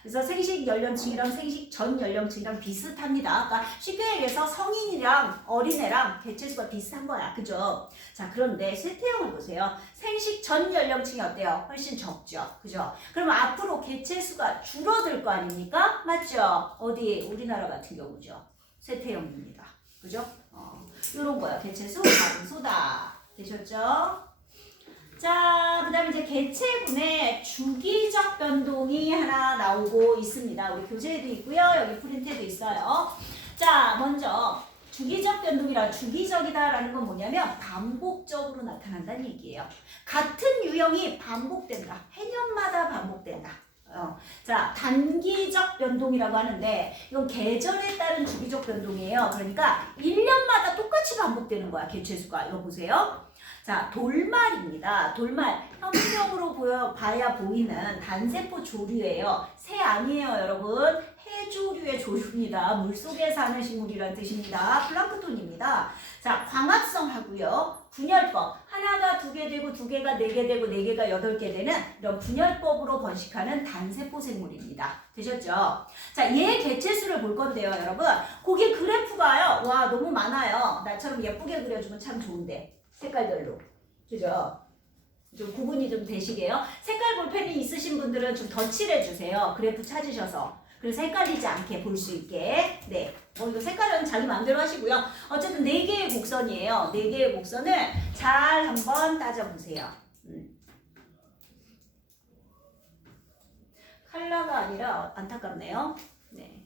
그래서 생식 연령층이랑 생식 전 연령층이랑 비슷합니다. 그러니까 쉽게 얘기해서 성인이랑 어린애랑 개체수가 비슷한 거야. 그죠? 자, 그런데 쇠퇴형을 보세요. 생식 전 연령층이 어때요? 훨씬 적죠. 그죠? 그러면 앞으로 개체수가 줄어들 거 아닙니까? 맞죠? 어디? 우리나라 같은 경우죠. 쇠퇴형입니다. 그죠? 요런 거야. 개체수 감소다. 되셨죠? 자, 그 다음에 이제 개체군의 주기적 변동이 하나 나오고 있습니다. 우리 교재에도 있고요. 여기 프린트에도 있어요. 자, 먼저 주기적 변동이라 주기적이다라는 건 뭐냐면 반복적으로 나타난다는 얘기예요. 같은 유형이 반복된다. 해년마다 반복된다. 자, 단기적 변동이라고 하는데 이건 계절에 따른 주기적 변동이에요. 그러니까 1년마다 똑같이 반복되는 거야. 개체수가. 이거 보세요. 자, 돌말입니다. 돌말. 현미경으로 봐야 보이는 단세포 조류예요. 새 아니에요, 여러분. 해조류의 조류입니다. 물속에 사는 식물이란 뜻입니다. 플랑크톤입니다. 자, 광합성 하고요. 분열법. 하나가 2개 되고 2개가 4개 되고 4개가 8개 되는 이런 분열법으로 번식하는 단세포 생물입니다. 되셨죠? 자, 얘 개체수를 볼 건데요, 여러분. 거기 그래프가요. 와, 너무 많아요. 나처럼 예쁘게 그려주면 참 좋은데. 색깔별로. 그죠? 좀 구분이 좀 되시게요. 색깔 볼펜이 있으신 분들은 좀 더 칠해주세요. 그래프 찾으셔서. 그래서 헷갈리지 않게 볼 수 있게. 네. 이거 색깔은 자기 마음대로 하시고요. 어쨌든 4개의 곡선이에요. 4개의 곡선을 잘 한번 따져보세요. 컬러가 아니라 안타깝네요. 네.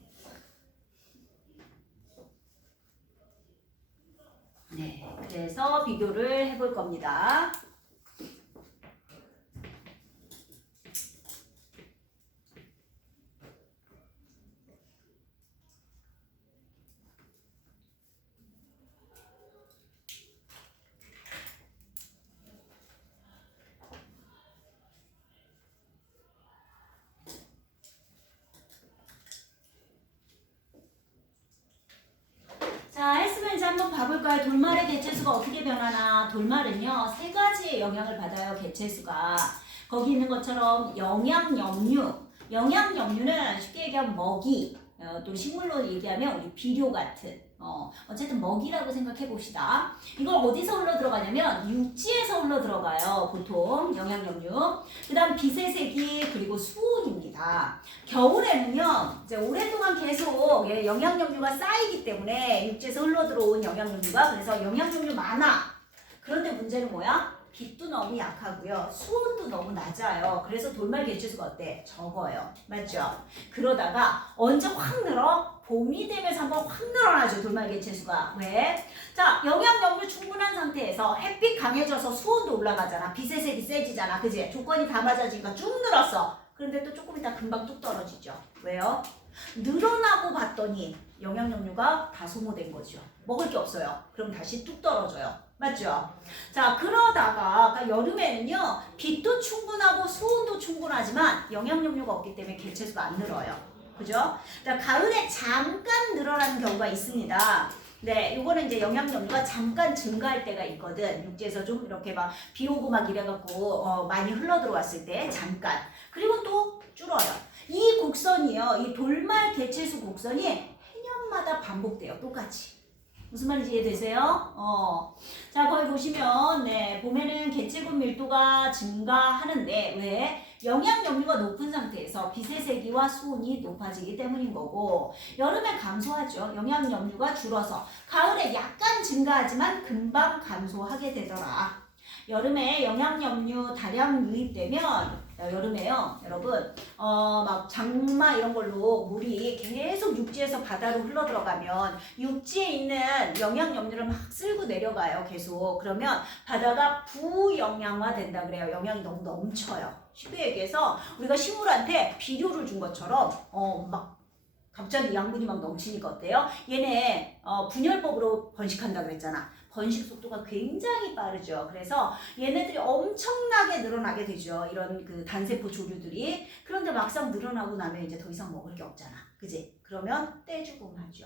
네. 그래서 비교를 해볼 겁니다. 자, 했으면 이제 한번 봐볼까요? 돌말의 개체수가 어떻게 변하나. 돌말은요, 3가지의 영향을 받아요, 개체수가. 거기 있는 것처럼 영양염류. 영양염류는 쉽게 얘기하면 먹이, 또 식물로 얘기하면 우리 비료 같은 어쨌든 먹이라고 생각해 봅시다. 이걸 어디서 흘러 들어가냐면 육지에서 흘러 들어가요. 보통 영양염류. 그 다음 비세색이 그리고 수온입니다. 겨울에는요, 이제 오랫동안 계속 영양염류가 쌓이기 때문에 육지에서 흘러 들어온 영양염류가 그래서 영양염류 많아. 그런데 문제는 뭐야? 빛도 너무 약하고요. 수온도 너무 낮아요. 그래서 돌말 개체수가 어때? 적어요. 맞죠? 그러다가 언제 확 늘어? 봄이 되면서 한번 확 늘어나죠. 돌말 개체수가. 왜? 자, 영양염류 충분한 상태에서 햇빛 강해져서 수온도 올라가잖아. 빛의 색이 세지잖아. 그지? 조건이 다 맞아지니까 쭉 늘었어. 그런데 또 조금 있다 금방 뚝 떨어지죠. 왜요? 늘어나고 봤더니 영양염류가 다 소모된 거죠. 먹을 게 없어요. 그럼 다시 뚝 떨어져요. 맞죠? 자, 그러다가 그러니까 여름에는요, 빛도 충분하고 수온도 충분하지만 영양염류가 없기 때문에 개체수가 안 늘어요. 그죠? 그러니까 가을에 잠깐 늘어나는 경우가 있습니다. 네, 요거는 이제 영양염류가 잠깐 증가할 때가 있거든. 육지에서 좀 이렇게 막 비 오고 막 이래갖고 많이 흘러 들어왔을 때 잠깐. 그리고 또 줄어요. 이 곡선이요, 이 돌말 개체수 곡선이 해년마다 반복돼요. 똑같이. 무슨 말인지 이해되세요? 자, 거기 보시면, 네, 봄에는 개체군 밀도가 증가하는데, 왜? 영양염류가 높은 상태에서 빛의 세기와 수온이 높아지기 때문인 거고, 여름에 감소하죠. 영양염류가 줄어서. 가을에 약간 증가하지만 금방 감소하게 되더라. 여름에 영양염류 다량 유입되면 여름에요, 여러분, 막 장마 이런 걸로 물이 계속 육지에서 바다로 흘러 들어가면 육지에 있는 영양염류를 막 쓸고 내려가요, 계속. 그러면 바다가 부영양화 된다 그래요. 영양이 너무 넘쳐요. 쉽게 얘기해서 우리가 식물한테 비료를 준 것처럼 막 갑자기 양분이 막 넘치니까 어때요? 얘네 분열법으로 번식한다 그랬잖아. 번식 속도가 굉장히 빠르죠. 그래서 얘네들이 엄청나게 늘어나게 되죠. 이런 그 단세포 조류들이. 그런데 막상 늘어나고 나면 이제 더 이상 먹을 게 없잖아. 그지? 그러면 떼주고 말죠.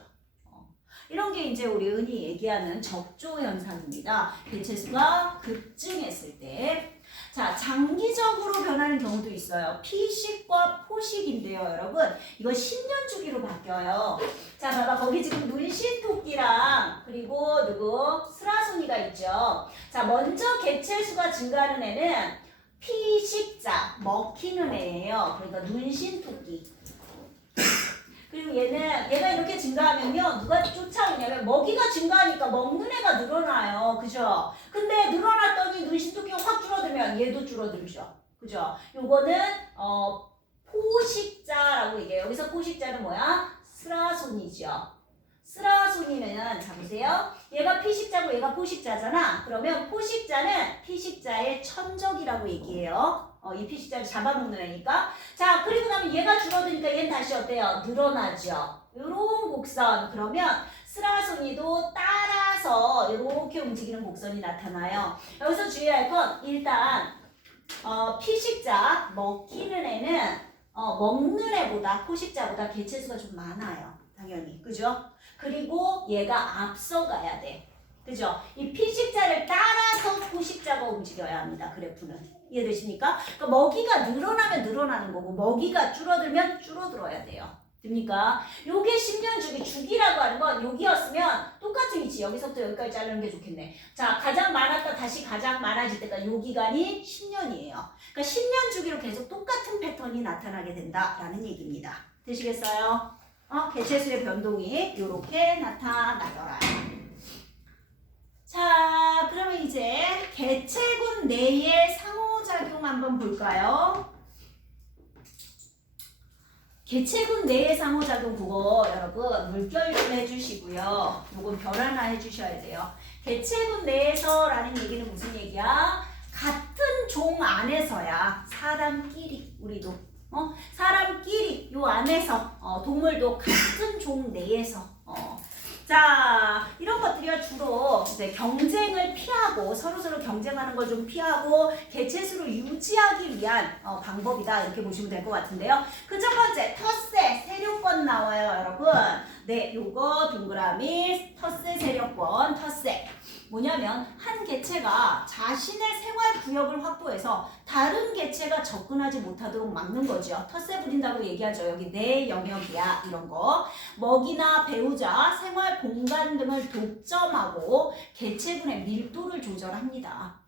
이런 게 이제 우리 은희 얘기하는 적조 현상입니다. 개체수가 급증했을 때. 자, 장기적으로 변하는 경우도 있어요. 피식과 포식인데요, 여러분. 이거 10년 주기로 바뀌어요. 자, 봐봐. 거기 지금 눈신토끼랑 그리고 누구? 스라소니가 있죠. 자, 먼저 개체수가 증가하는 애는 피식자, 먹히는 애예요. 그러니까 눈신토끼. 그리고 얘가 이렇게 증가하면요, 누가 쫓아오냐면 먹이가 증가하니까 먹는 애가 늘어나요. 그죠? 근데 늘어났더니 눈신토끼가 확 줄어들면 얘도 줄어들죠. 그죠? 요거는 포식자라고 얘기해요. 여기서 포식자는 뭐야? 스라손이죠. 스라손이면은 자 보세요. 얘가 피식자고 얘가 포식자잖아. 그러면 포식자는 피식자의 천적이라고 얘기해요. 이 피식자를 잡아먹는 애니까. 자, 그리고 나면 얘가 줄어드니까 얘는 다시 어때요? 늘어나죠. 요런 곡선. 그러면 스라손이도 따라서 이렇게 움직이는 곡선이 나타나요. 여기서 주의할 건 일단 피식자, 먹히는 애는 먹는 애보다 포식자보다 개체수가 좀 많아요. 당연히. 그죠? 그리고 얘가 앞서가야 돼. 그죠? 이 피식자를 따라서 포식자가 움직여야 합니다. 그래프는. 이해되십니까? 그러니까 먹이가 늘어나면 늘어나는 거고 먹이가 줄어들면 줄어들어야 돼요. 됩니까? 요게 10년 주기라고 하는 건 여기였으면 똑같은 위치. 여기서부터 여기까지 자르는 게 좋겠네. 자, 가장 많았다 다시 가장 많아질 때까지 요 기간이 10년이에요. 그러니까 10년 주기로 계속 똑같은 패턴이 나타나게 된다라는 얘기입니다. 되시겠어요? 개체수의 변동이 이렇게 나타나더라. 자, 그러면 이제 개체군 내의 상호작용 한번 볼까요? 개체군 내의 상호작용 그거 여러분 물결 좀 해주시고요. 요건 별 하나 해주셔야 돼요. 개체군 내에서라는 얘기는 무슨 얘기야? 같은 종 안에서야 사람끼리 우리도 사람끼리 요 안에서 동물도 같은 종 내에서 자, 이런 것들이요 주로 이제 경쟁을 피하고 서로 경쟁하는 걸 좀 피하고 개체수를 유지하기 위한 방법이다 이렇게 보시면 될 것 같은데요. 그 첫 번째 텃세 세력권 나와요, 여러분. 네, 요거 동그라미 텃세 세력권 텃세. 뭐냐면 한 개체가 자신의 생활 구역을 확보해서 다른 개체가 접근하지 못하도록 막는 거죠. 텃세 부린다고 얘기하죠. 여기 내 영역이야 이런 거. 먹이나 배우자, 생활 시설, 공간 등을 독점하고 개체군의 밀도를 조절합니다.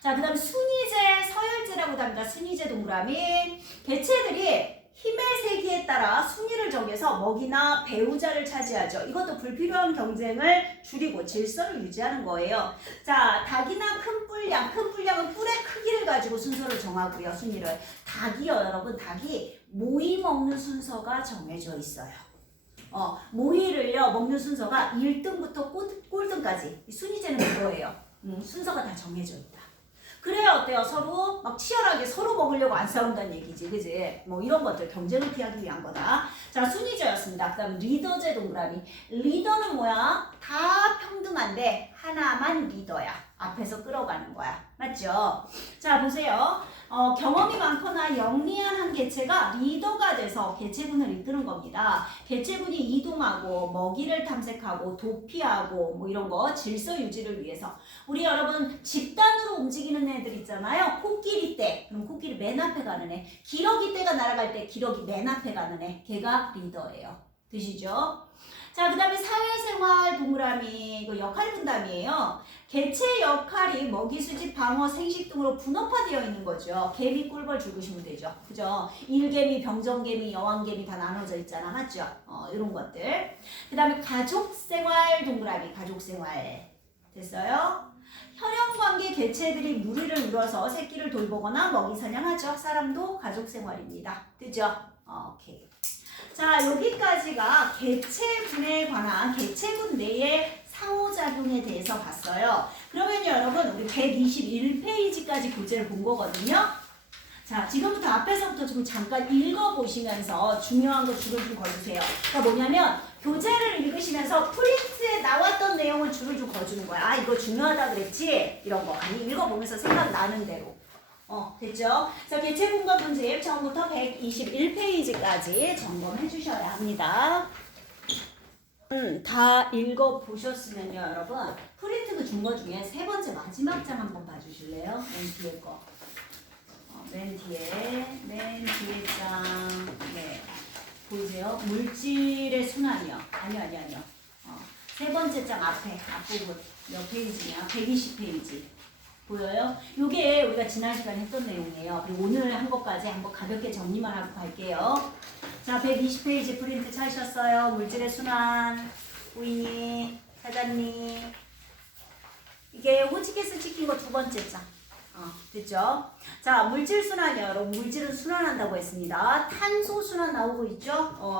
자, 그 다음 순위제, 서열제라고 합니다. 순위제 동그라미. 개체들이 힘의 세기에 따라 순위를 정해서 먹이나 배우자를 차지하죠. 이것도 불필요한 경쟁을 줄이고 질서를 유지하는 거예요. 자, 닭이나 큰 뿔량은 뿔의 크기를 가지고 순서를 정하고요. 순위를. 닭이요, 여러분. 닭이 모이 먹는 순서가 정해져 있어요. 모이를요, 먹는 순서가 1등부터 꼴등까지. 이 순위제는 그거예요. 순서가 다 정해져 있다. 그래야 어때요? 서로 막 치열하게 서로 먹으려고 안 싸운다는 얘기지, 그지? 뭐 이런 것들 경쟁을 피하기 위한 거다. 자, 순위제였습니다. 그 다음 리더제 동그라미. 리더는 뭐야? 다 평등한데 하나만 리더야. 앞에서 끌어가는 거야. 맞죠? 자, 보세요. 경험이 많거나 영리한 한 개체가 리더가 돼서 개체군을 이끄는 겁니다. 개체군이 이동하고 먹이를 탐색하고 도피하고 뭐 이런 거 질서 유지를 위해서 우리 여러분 집단으로 움직이는 애들 있잖아요. 코끼리 떼. 그럼 코끼리 맨 앞에 가는 애. 기러기 떼가 날아갈 때 기러기 맨 앞에 가는 애. 걔가 리더예요. 되시죠? 자, 그 다음에 사회생활 동그라미. 이거 역할 분담이에요. 개체 역할이 먹이, 수집, 방어, 생식 등으로 분업화되어 있는 거죠. 개미, 꿀벌 죽으시면 되죠. 그죠? 일개미, 병정개미, 여왕개미 다 나눠져 있잖아. 맞죠? 이런 것들. 그 다음에 가족생활 동그라미. 가족생활. 됐어요? 혈연관계 개체들이 무리를 이뤄서 새끼를 돌보거나 먹이 사냥하죠. 사람도 가족생활입니다. 그죠? 오케이. 자, 여기까지가 개체군에 관한 개체군 내의 상호작용에 대해서 봤어요. 그러면 여러분 우리 121페이지까지 교재를 본 거거든요. 자, 지금부터 앞에서부터 좀 잠깐 읽어보시면서 중요한 거 줄을 좀 거주세요. 그러니까 뭐냐면 교재를 읽으시면서 프린트에 나왔던 내용을 줄을 좀 거주는 거야. 아, 이거 중요하다 그랬지? 이런 거. 아니, 읽어보면서 생각나는 대로. 됐죠? 자, 개체군과 분집 처음부터 121페이지까지 점검해 주셔야 합니다. 다 읽어보셨으면요, 여러분. 프린트 준 거 중에 세 번째 마지막 장 한번 봐주실래요? 맨 뒤에 거. 맨 뒤에 장. 네. 보이세요? 물질의 순환이요. 아니요. 세 번째 장 앞부분. 몇 페이지냐? 120페이지. 보여요? 요게 우리가 지난 시간에 했던 내용이에요. 그리고 오늘 한 것까지 한번 가볍게 정리만 하고 갈게요. 자, 120페이지 프린트 찾으셨어요? 물질의 순환. 부인이, 사장님. 이게 호치키스 찍힌 거 두 번째 장. 됐죠? 자, 물질 순환이요. 여러분, 물질은 순환한다고 했습니다. 탄소 순환 나오고 있죠?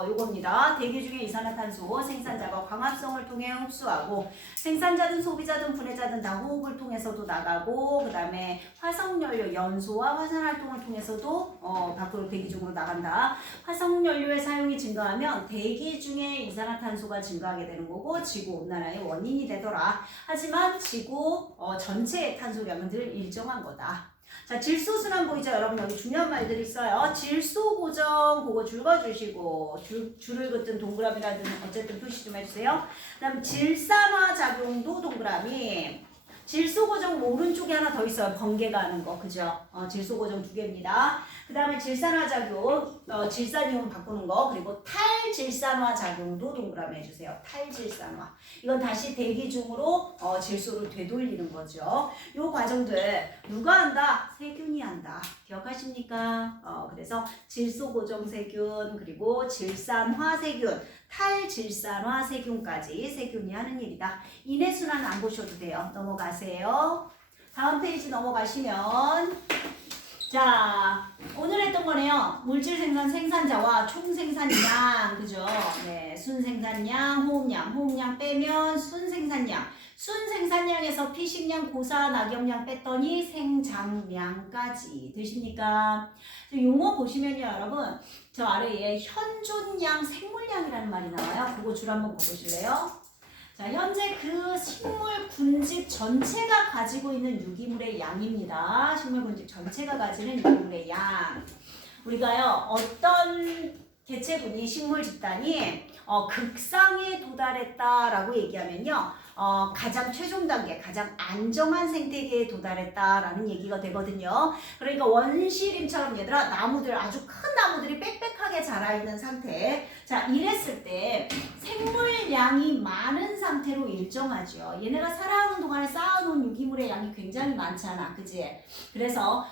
요겁니다. 대기 중에 이산화탄소, 생산자가 광합성을 통해 흡수하고, 생산자든 소비자든 분해자든 다 호흡을 통해서도 나가고, 그 다음에 화석연료, 연소와 화산활동을 통해서도 밖으로 대기 중으로 나간다. 화석연료의 사용이 증가하면 대기 중에 이산화탄소가 증가하게 되는 거고, 지구온난화의 원인이 되더라. 하지만 지구 전체의 탄소량은 늘 일정한 거다. 자, 질소순환 보이죠? 여러분 여기 중요한 말들이 있어요. 질소 고정 그거 줄 그어주시고 줄을 긋든 동그라미라든 어쨌든 표시 좀 해주세요. 그 다음 질산화 작용도 동그라미. 질소 고정 오른쪽에 하나 더 있어요. 번개가 하는 거. 그죠? 질소 고정 두 개입니다. 그 다음에 질산화 작용, 질산이온 바꾸는 거. 그리고 탈질산화 작용도 동그라미 해주세요. 탈질산화. 이건 다시 대기 중으로 질소를 되돌리는 거죠. 요 과정들 누가 한다? 세균이 한다. 기억하십니까? 그래서 질소 고정 세균, 그리고 질산화 세균, 탈질산화 세균까지 세균이 하는 일이다. 인해 순환 안 보셔도 돼요. 넘어가세요. 다음 페이지 넘어가시면 자, 오늘 했던 거네요. 물질 생산 생산자와 총 생산량, 그죠? 네, 순생산량, 호흡량 빼면 순생산량. 순생산량에서 피식량, 고사, 낙엽량 뺐더니 생장량까지. 되십니까? 용어 보시면요, 여러분. 저 아래에 현존량, 생물량이라는 말이 나와요. 그거 줄 한번 보실래요? 자, 현재 그 식물 군집 전체가 가지고 있는 유기물의 양입니다. 식물 군집 전체가 가지는 유기물의 양. 우리가요, 어떤 개체군이 식물 집단이 극상에 도달했다라고 얘기하면요, 가장 최종 단계, 가장 안정한 생태계에 도달했다라는 얘기가 되거든요. 그러니까 원시림처럼 얘들아 나무들 아주 큰 나무들이 빽빽하게 자라있는 상태. 자, 이랬을 때 생물량이 많은 상태로 일정하죠. 얘네가 살아오는 동안에 쌓아놓은 유기물의 양이 굉장히 많잖아. 그지? 그래서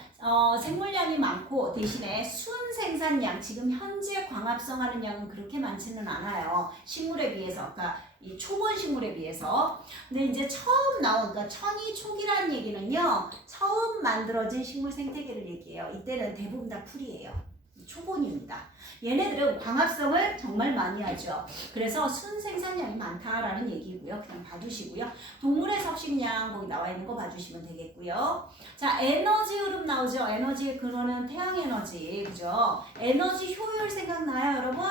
생물량이 많고 대신에 순 생산량, 지금 현재 광합성하는 양은 그렇게 많지는 않아요. 식물에 비해서, 그러니까 이 초본 식물에 비해서. 근데 이제 처음 나온, 그러니까 천이 초기라는 얘기는요, 처음 만들어진 식물 생태계를 얘기해요. 이때는 대부분 다 풀이에요. 초본입니다. 얘네들은 광합성을 정말 많이 하죠. 그래서 순 생산량이 많다라는 얘기고요. 그냥 봐두시고요. 동물의 섭식량 거기 나와 있는 거 봐주시면 되겠고요. 자, 에너지 흐름 나오죠. 에너지의 근원은 태양 에너지, 그죠? 에너지 효율 생각나요, 여러분?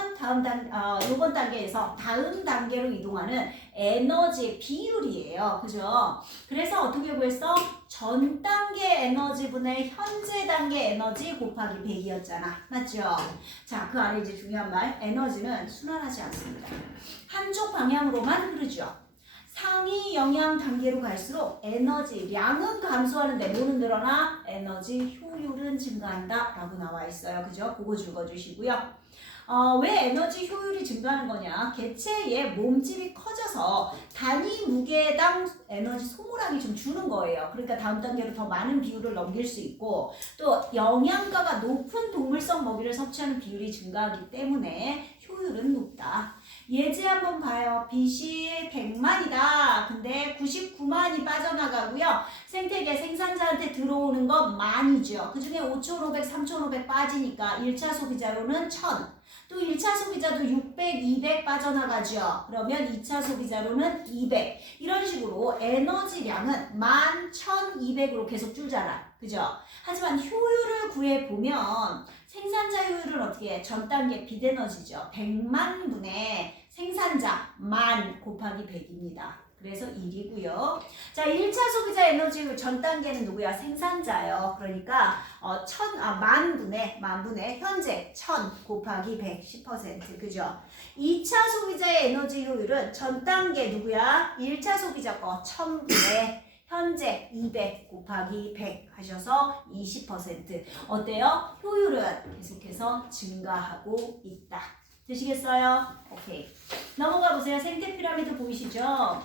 요번 단계에서 다음 단계로 이동하는 에너지의 비율이에요, 그죠? 그래서 어떻게 구했어? 전 단계 에너지분의 현재 단계 에너지 곱하기 100이었잖아. 맞죠? 자, 그 안에 이제 중요한 말, 에너지는 순환하지 않습니다. 한쪽 방향으로만 흐르죠. 상위 영향 단계로 갈수록 에너지량은 감소하는데 뭐는 늘어나? 에너지 효율은 증가한다 라고 나와 있어요. 그죠? 그거 적어주시고요. 왜 에너지 효율이 증가하는 거냐? 개체의 몸집이 커져서 단위 무게당 에너지 소모량이 좀 주는 거예요. 그러니까 다음 단계로 더 많은 비율을 넘길 수 있고, 또 영양가가 높은 동물성 먹이를 섭취하는 비율이 증가하기 때문에 효율은 높다. 예제 한번 봐요. 빚이 100만이다. 근데 99만이 빠져나가고요. 생태계 생산자한테 들어오는 건 만이죠. 그 중에 5,500, 3,500 빠지니까 1차 소비자로는 1000. 또 1차 소비자도 600, 200 빠져나가죠. 그러면 2차 소비자로는 200. 이런 식으로 에너지량은 11,200으로 계속 줄잖아. 그죠? 하지만 효율을 구해보면 생산자 효율은 어떻게 해? 전 단계 빚에너지죠. 100만 분의 생산자 만 곱하기 100입니다. 그래서 1이고요. 자, 1차 소비자 에너지 전 단계는 누구야? 생산자요. 그러니까 만 분의 현재 1000 곱하기 100, 10%. 그죠? 2차 소비자의 에너지 효율은 전 단계 누구야? 1차 소비자 거 1000분의 현재 200 곱하기 100 하셔서 20%. 어때요? 효율은 계속해서 증가하고 있다. 되시겠어요? 오케이. 넘어가 보세요. 생태 피라미드 보이시죠?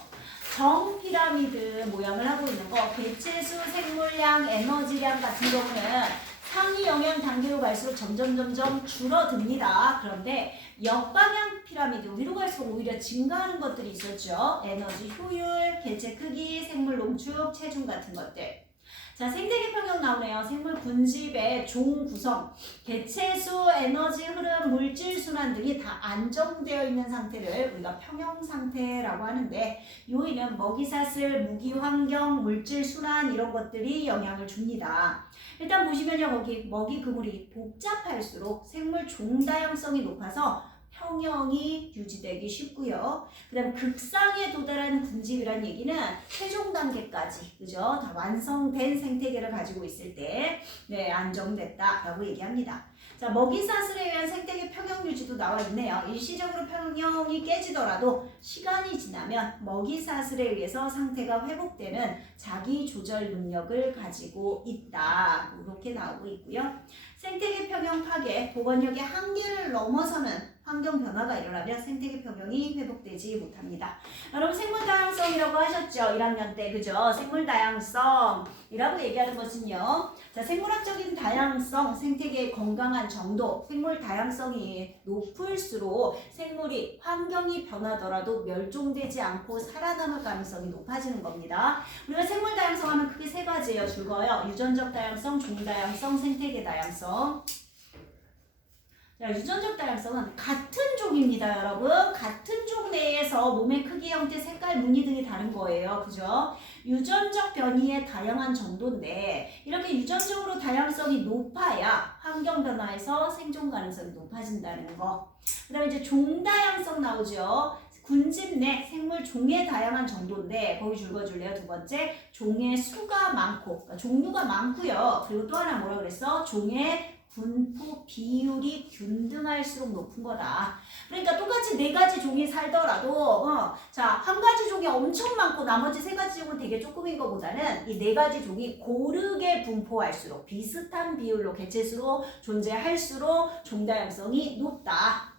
정 피라미드 모양을 하고 있는 거, 개체수, 생물량, 에너지량 같은 경우는 상위 영향 단계로 갈수록 점점 줄어듭니다. 그런데 역방향 피라미드 위로 갈수록 오히려 증가하는 것들이 있었죠. 에너지 효율, 개체 크기, 생물 농축, 체중 같은 것들. 자, 생태계 평형 나오네요. 생물 분집의 종 구성, 개체수, 에너지 흐름, 물질 순환 등이 다 안정되어 있는 상태를 우리가 평형 상태라고 하는데, 요인은 먹이사슬, 무기 환경, 물질 순환 이런 것들이 영향을 줍니다. 일단 보시면요, 거기 먹이 그물이 복잡할수록 생물 종 다양성이 높아서 평형이 유지되기 쉽고요. 그 다음 극상에 도달하는 군집이라는 얘기는 최종 단계까지, 그죠? 다 완성된 생태계를 가지고 있을 때 안정됐다라고 얘기합니다. 자, 먹이사슬에 의한 생태계 평형 유지도 나와 있네요. 일시적으로 평형이 깨지더라도 시간이 지나면 먹이사슬에 의해서 상태가 회복되는 자기 조절 능력을 가지고 있다. 이렇게 나오고 있고요. 생태계 평형 파괴, 복원력의 한계를 넘어서는 환경 변화가 일어나면 생태계 평형이 회복되지 못합니다. 여러분 생물 다양성이라고 하셨죠? 1학년 때, 그죠? 생물 다양성이라고 얘기하는 것은요. 자, 생물학적인 다양성, 생태계의 건강한 정도, 생물 다양성이 높을수록 생물이 환경이 변하더라도 멸종되지 않고 살아남을 가능성이 높아지는 겁니다. 우리가 생물 다양성 하면 크게 세 가지예요. 줄거요. 유전적 다양성, 종 다양성, 생태계 다양성. 자, 유전적 다양성은 같은 종입니다, 여러분. 같은 종 내에서 몸의 크기, 형태, 색깔, 무늬 등이 다른 거예요. 그죠? 유전적 변이의 다양한 정도인데 이렇게 유전적으로 다양성이 높아야 환경 변화에서 생존 가능성이 높아진다는 거. 그 다음에 이제 종 다양성 나오죠. 군집 내 생물 종의 다양한 정도인데 거기 줄거줄래요? 두 번째, 종의 수가 많고, 그러니까 종류가 많고요. 그리고 또 하나 뭐라 그랬어? 종의 분포 비율이 균등할수록 높은 거다. 그러니까 똑같이 4가지 종이 살더라도 자, 한 가지 종이 엄청 많고 나머지 3가지 종은 되게 조금인 것보다는 이 4가지 종이 고르게 분포할수록 비슷한 비율로 개체수로 존재할수록 종 다양성이 높다.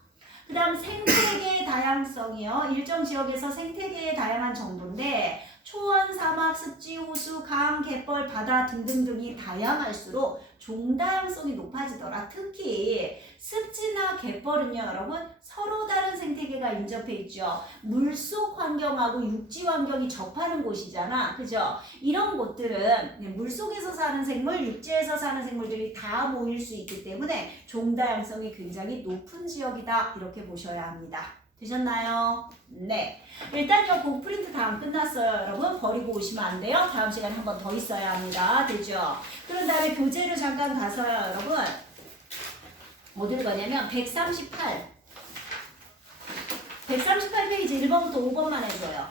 그 다음 생태계의 다양성이요. 일정 지역에서 생태계의 다양한 정보인데 초원, 사막, 습지, 호수, 강, 갯벌, 바다 등등등이 다양할수록 종 다양성이 높아지더라. 특히 습지나 갯벌은요, 여러분 서로 다른 생태계가 인접해 있죠. 물속 환경하고 육지 환경이 접하는 곳이잖아. 그죠? 이런 곳들은 물속에서 사는 생물, 육지에서 사는 생물들이 다 모일 수 있기 때문에 종 다양성이 굉장히 높은 지역이다. 이렇게 보셔야 합니다. 되셨나요? 네. 일단요, 곡프린트 다 안 끝났어요, 여러분. 버리고 오시면 안 돼요. 다음 시간에 한 번 더 있어야 합니다. 되죠? 그런 다음에 교재로 잠깐 가서요, 여러분. 어디를 가냐면 138. 138페이지 1번부터 5번만 해줘요.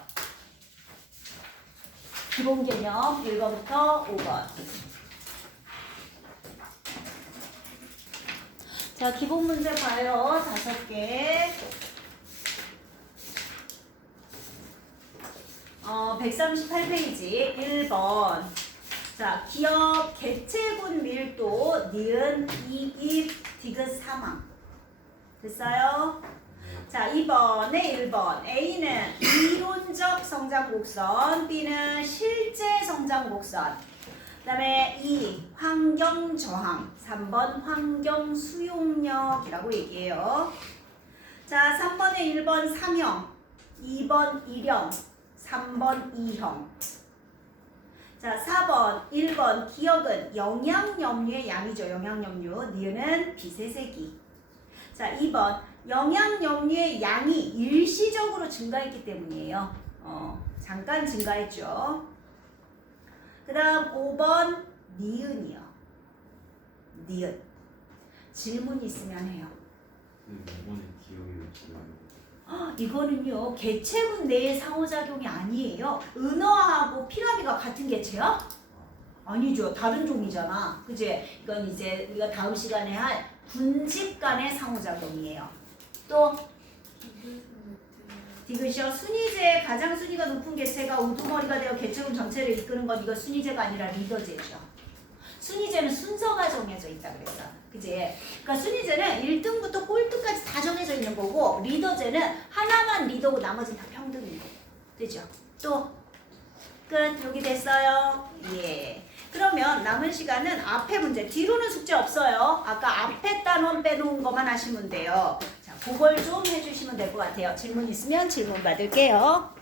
기본 개념 1번부터 5번. 자, 기본 문제 봐요. 5개. 138페이지 1번. 자, 기업 개체군 밀도 니은 이입 디귿 사망. 됐어요? 자, 2번에 1번. A는 이론적 성장 곡선, B는 실제 성장 곡선. 그 다음에 2. 환경 저항, 3번 환경 수용력이라고 얘기해요. 자, 3번에 1번 3형, 2번 1형, 3번 2형. 자, 4번, 1번 기억은 영양염류의 양이죠. 영양염류. 니은은 비세세기. 자, 2번 영양염류의 양이 일시적으로 증가했기 때문이에요. 잠깐 증가했죠. 그 다음 5번 니은이요. 니은. 질문 있으면 해요. 이번에 기억이 이거는요, 개체군 내의 상호작용이 아니에요. 은어하고 피라미가 같은 개체요? 아니죠. 다른 종이잖아. 그치? 이건 이제 우리가 다음 시간에 할 군집 간의 상호작용이에요. 또 디귿이요. 순위제의 가장 순위가 높은 개체가 우두머리가 되어 개체군 전체를 이끄는 건 이거 순위제가 아니라 리더제죠. 순위제는 순서가 정해져 있다 그랬어. 그지? 그러니까 순위제는 1등부터 꼴등까지 다 정해져 있는 거고 리더제는 하나만 리더고 나머지는 다 평등인 거고. 되죠? 또 끝. 여기 됐어요? 예. 그러면 남은 시간은 앞에 문제. 뒤로는 숙제 없어요. 아까 앞에 단원 빼놓은 것만 하시면 돼요. 자, 그걸 좀 해주시면 될 것 같아요. 질문 있으면 질문 받을게요.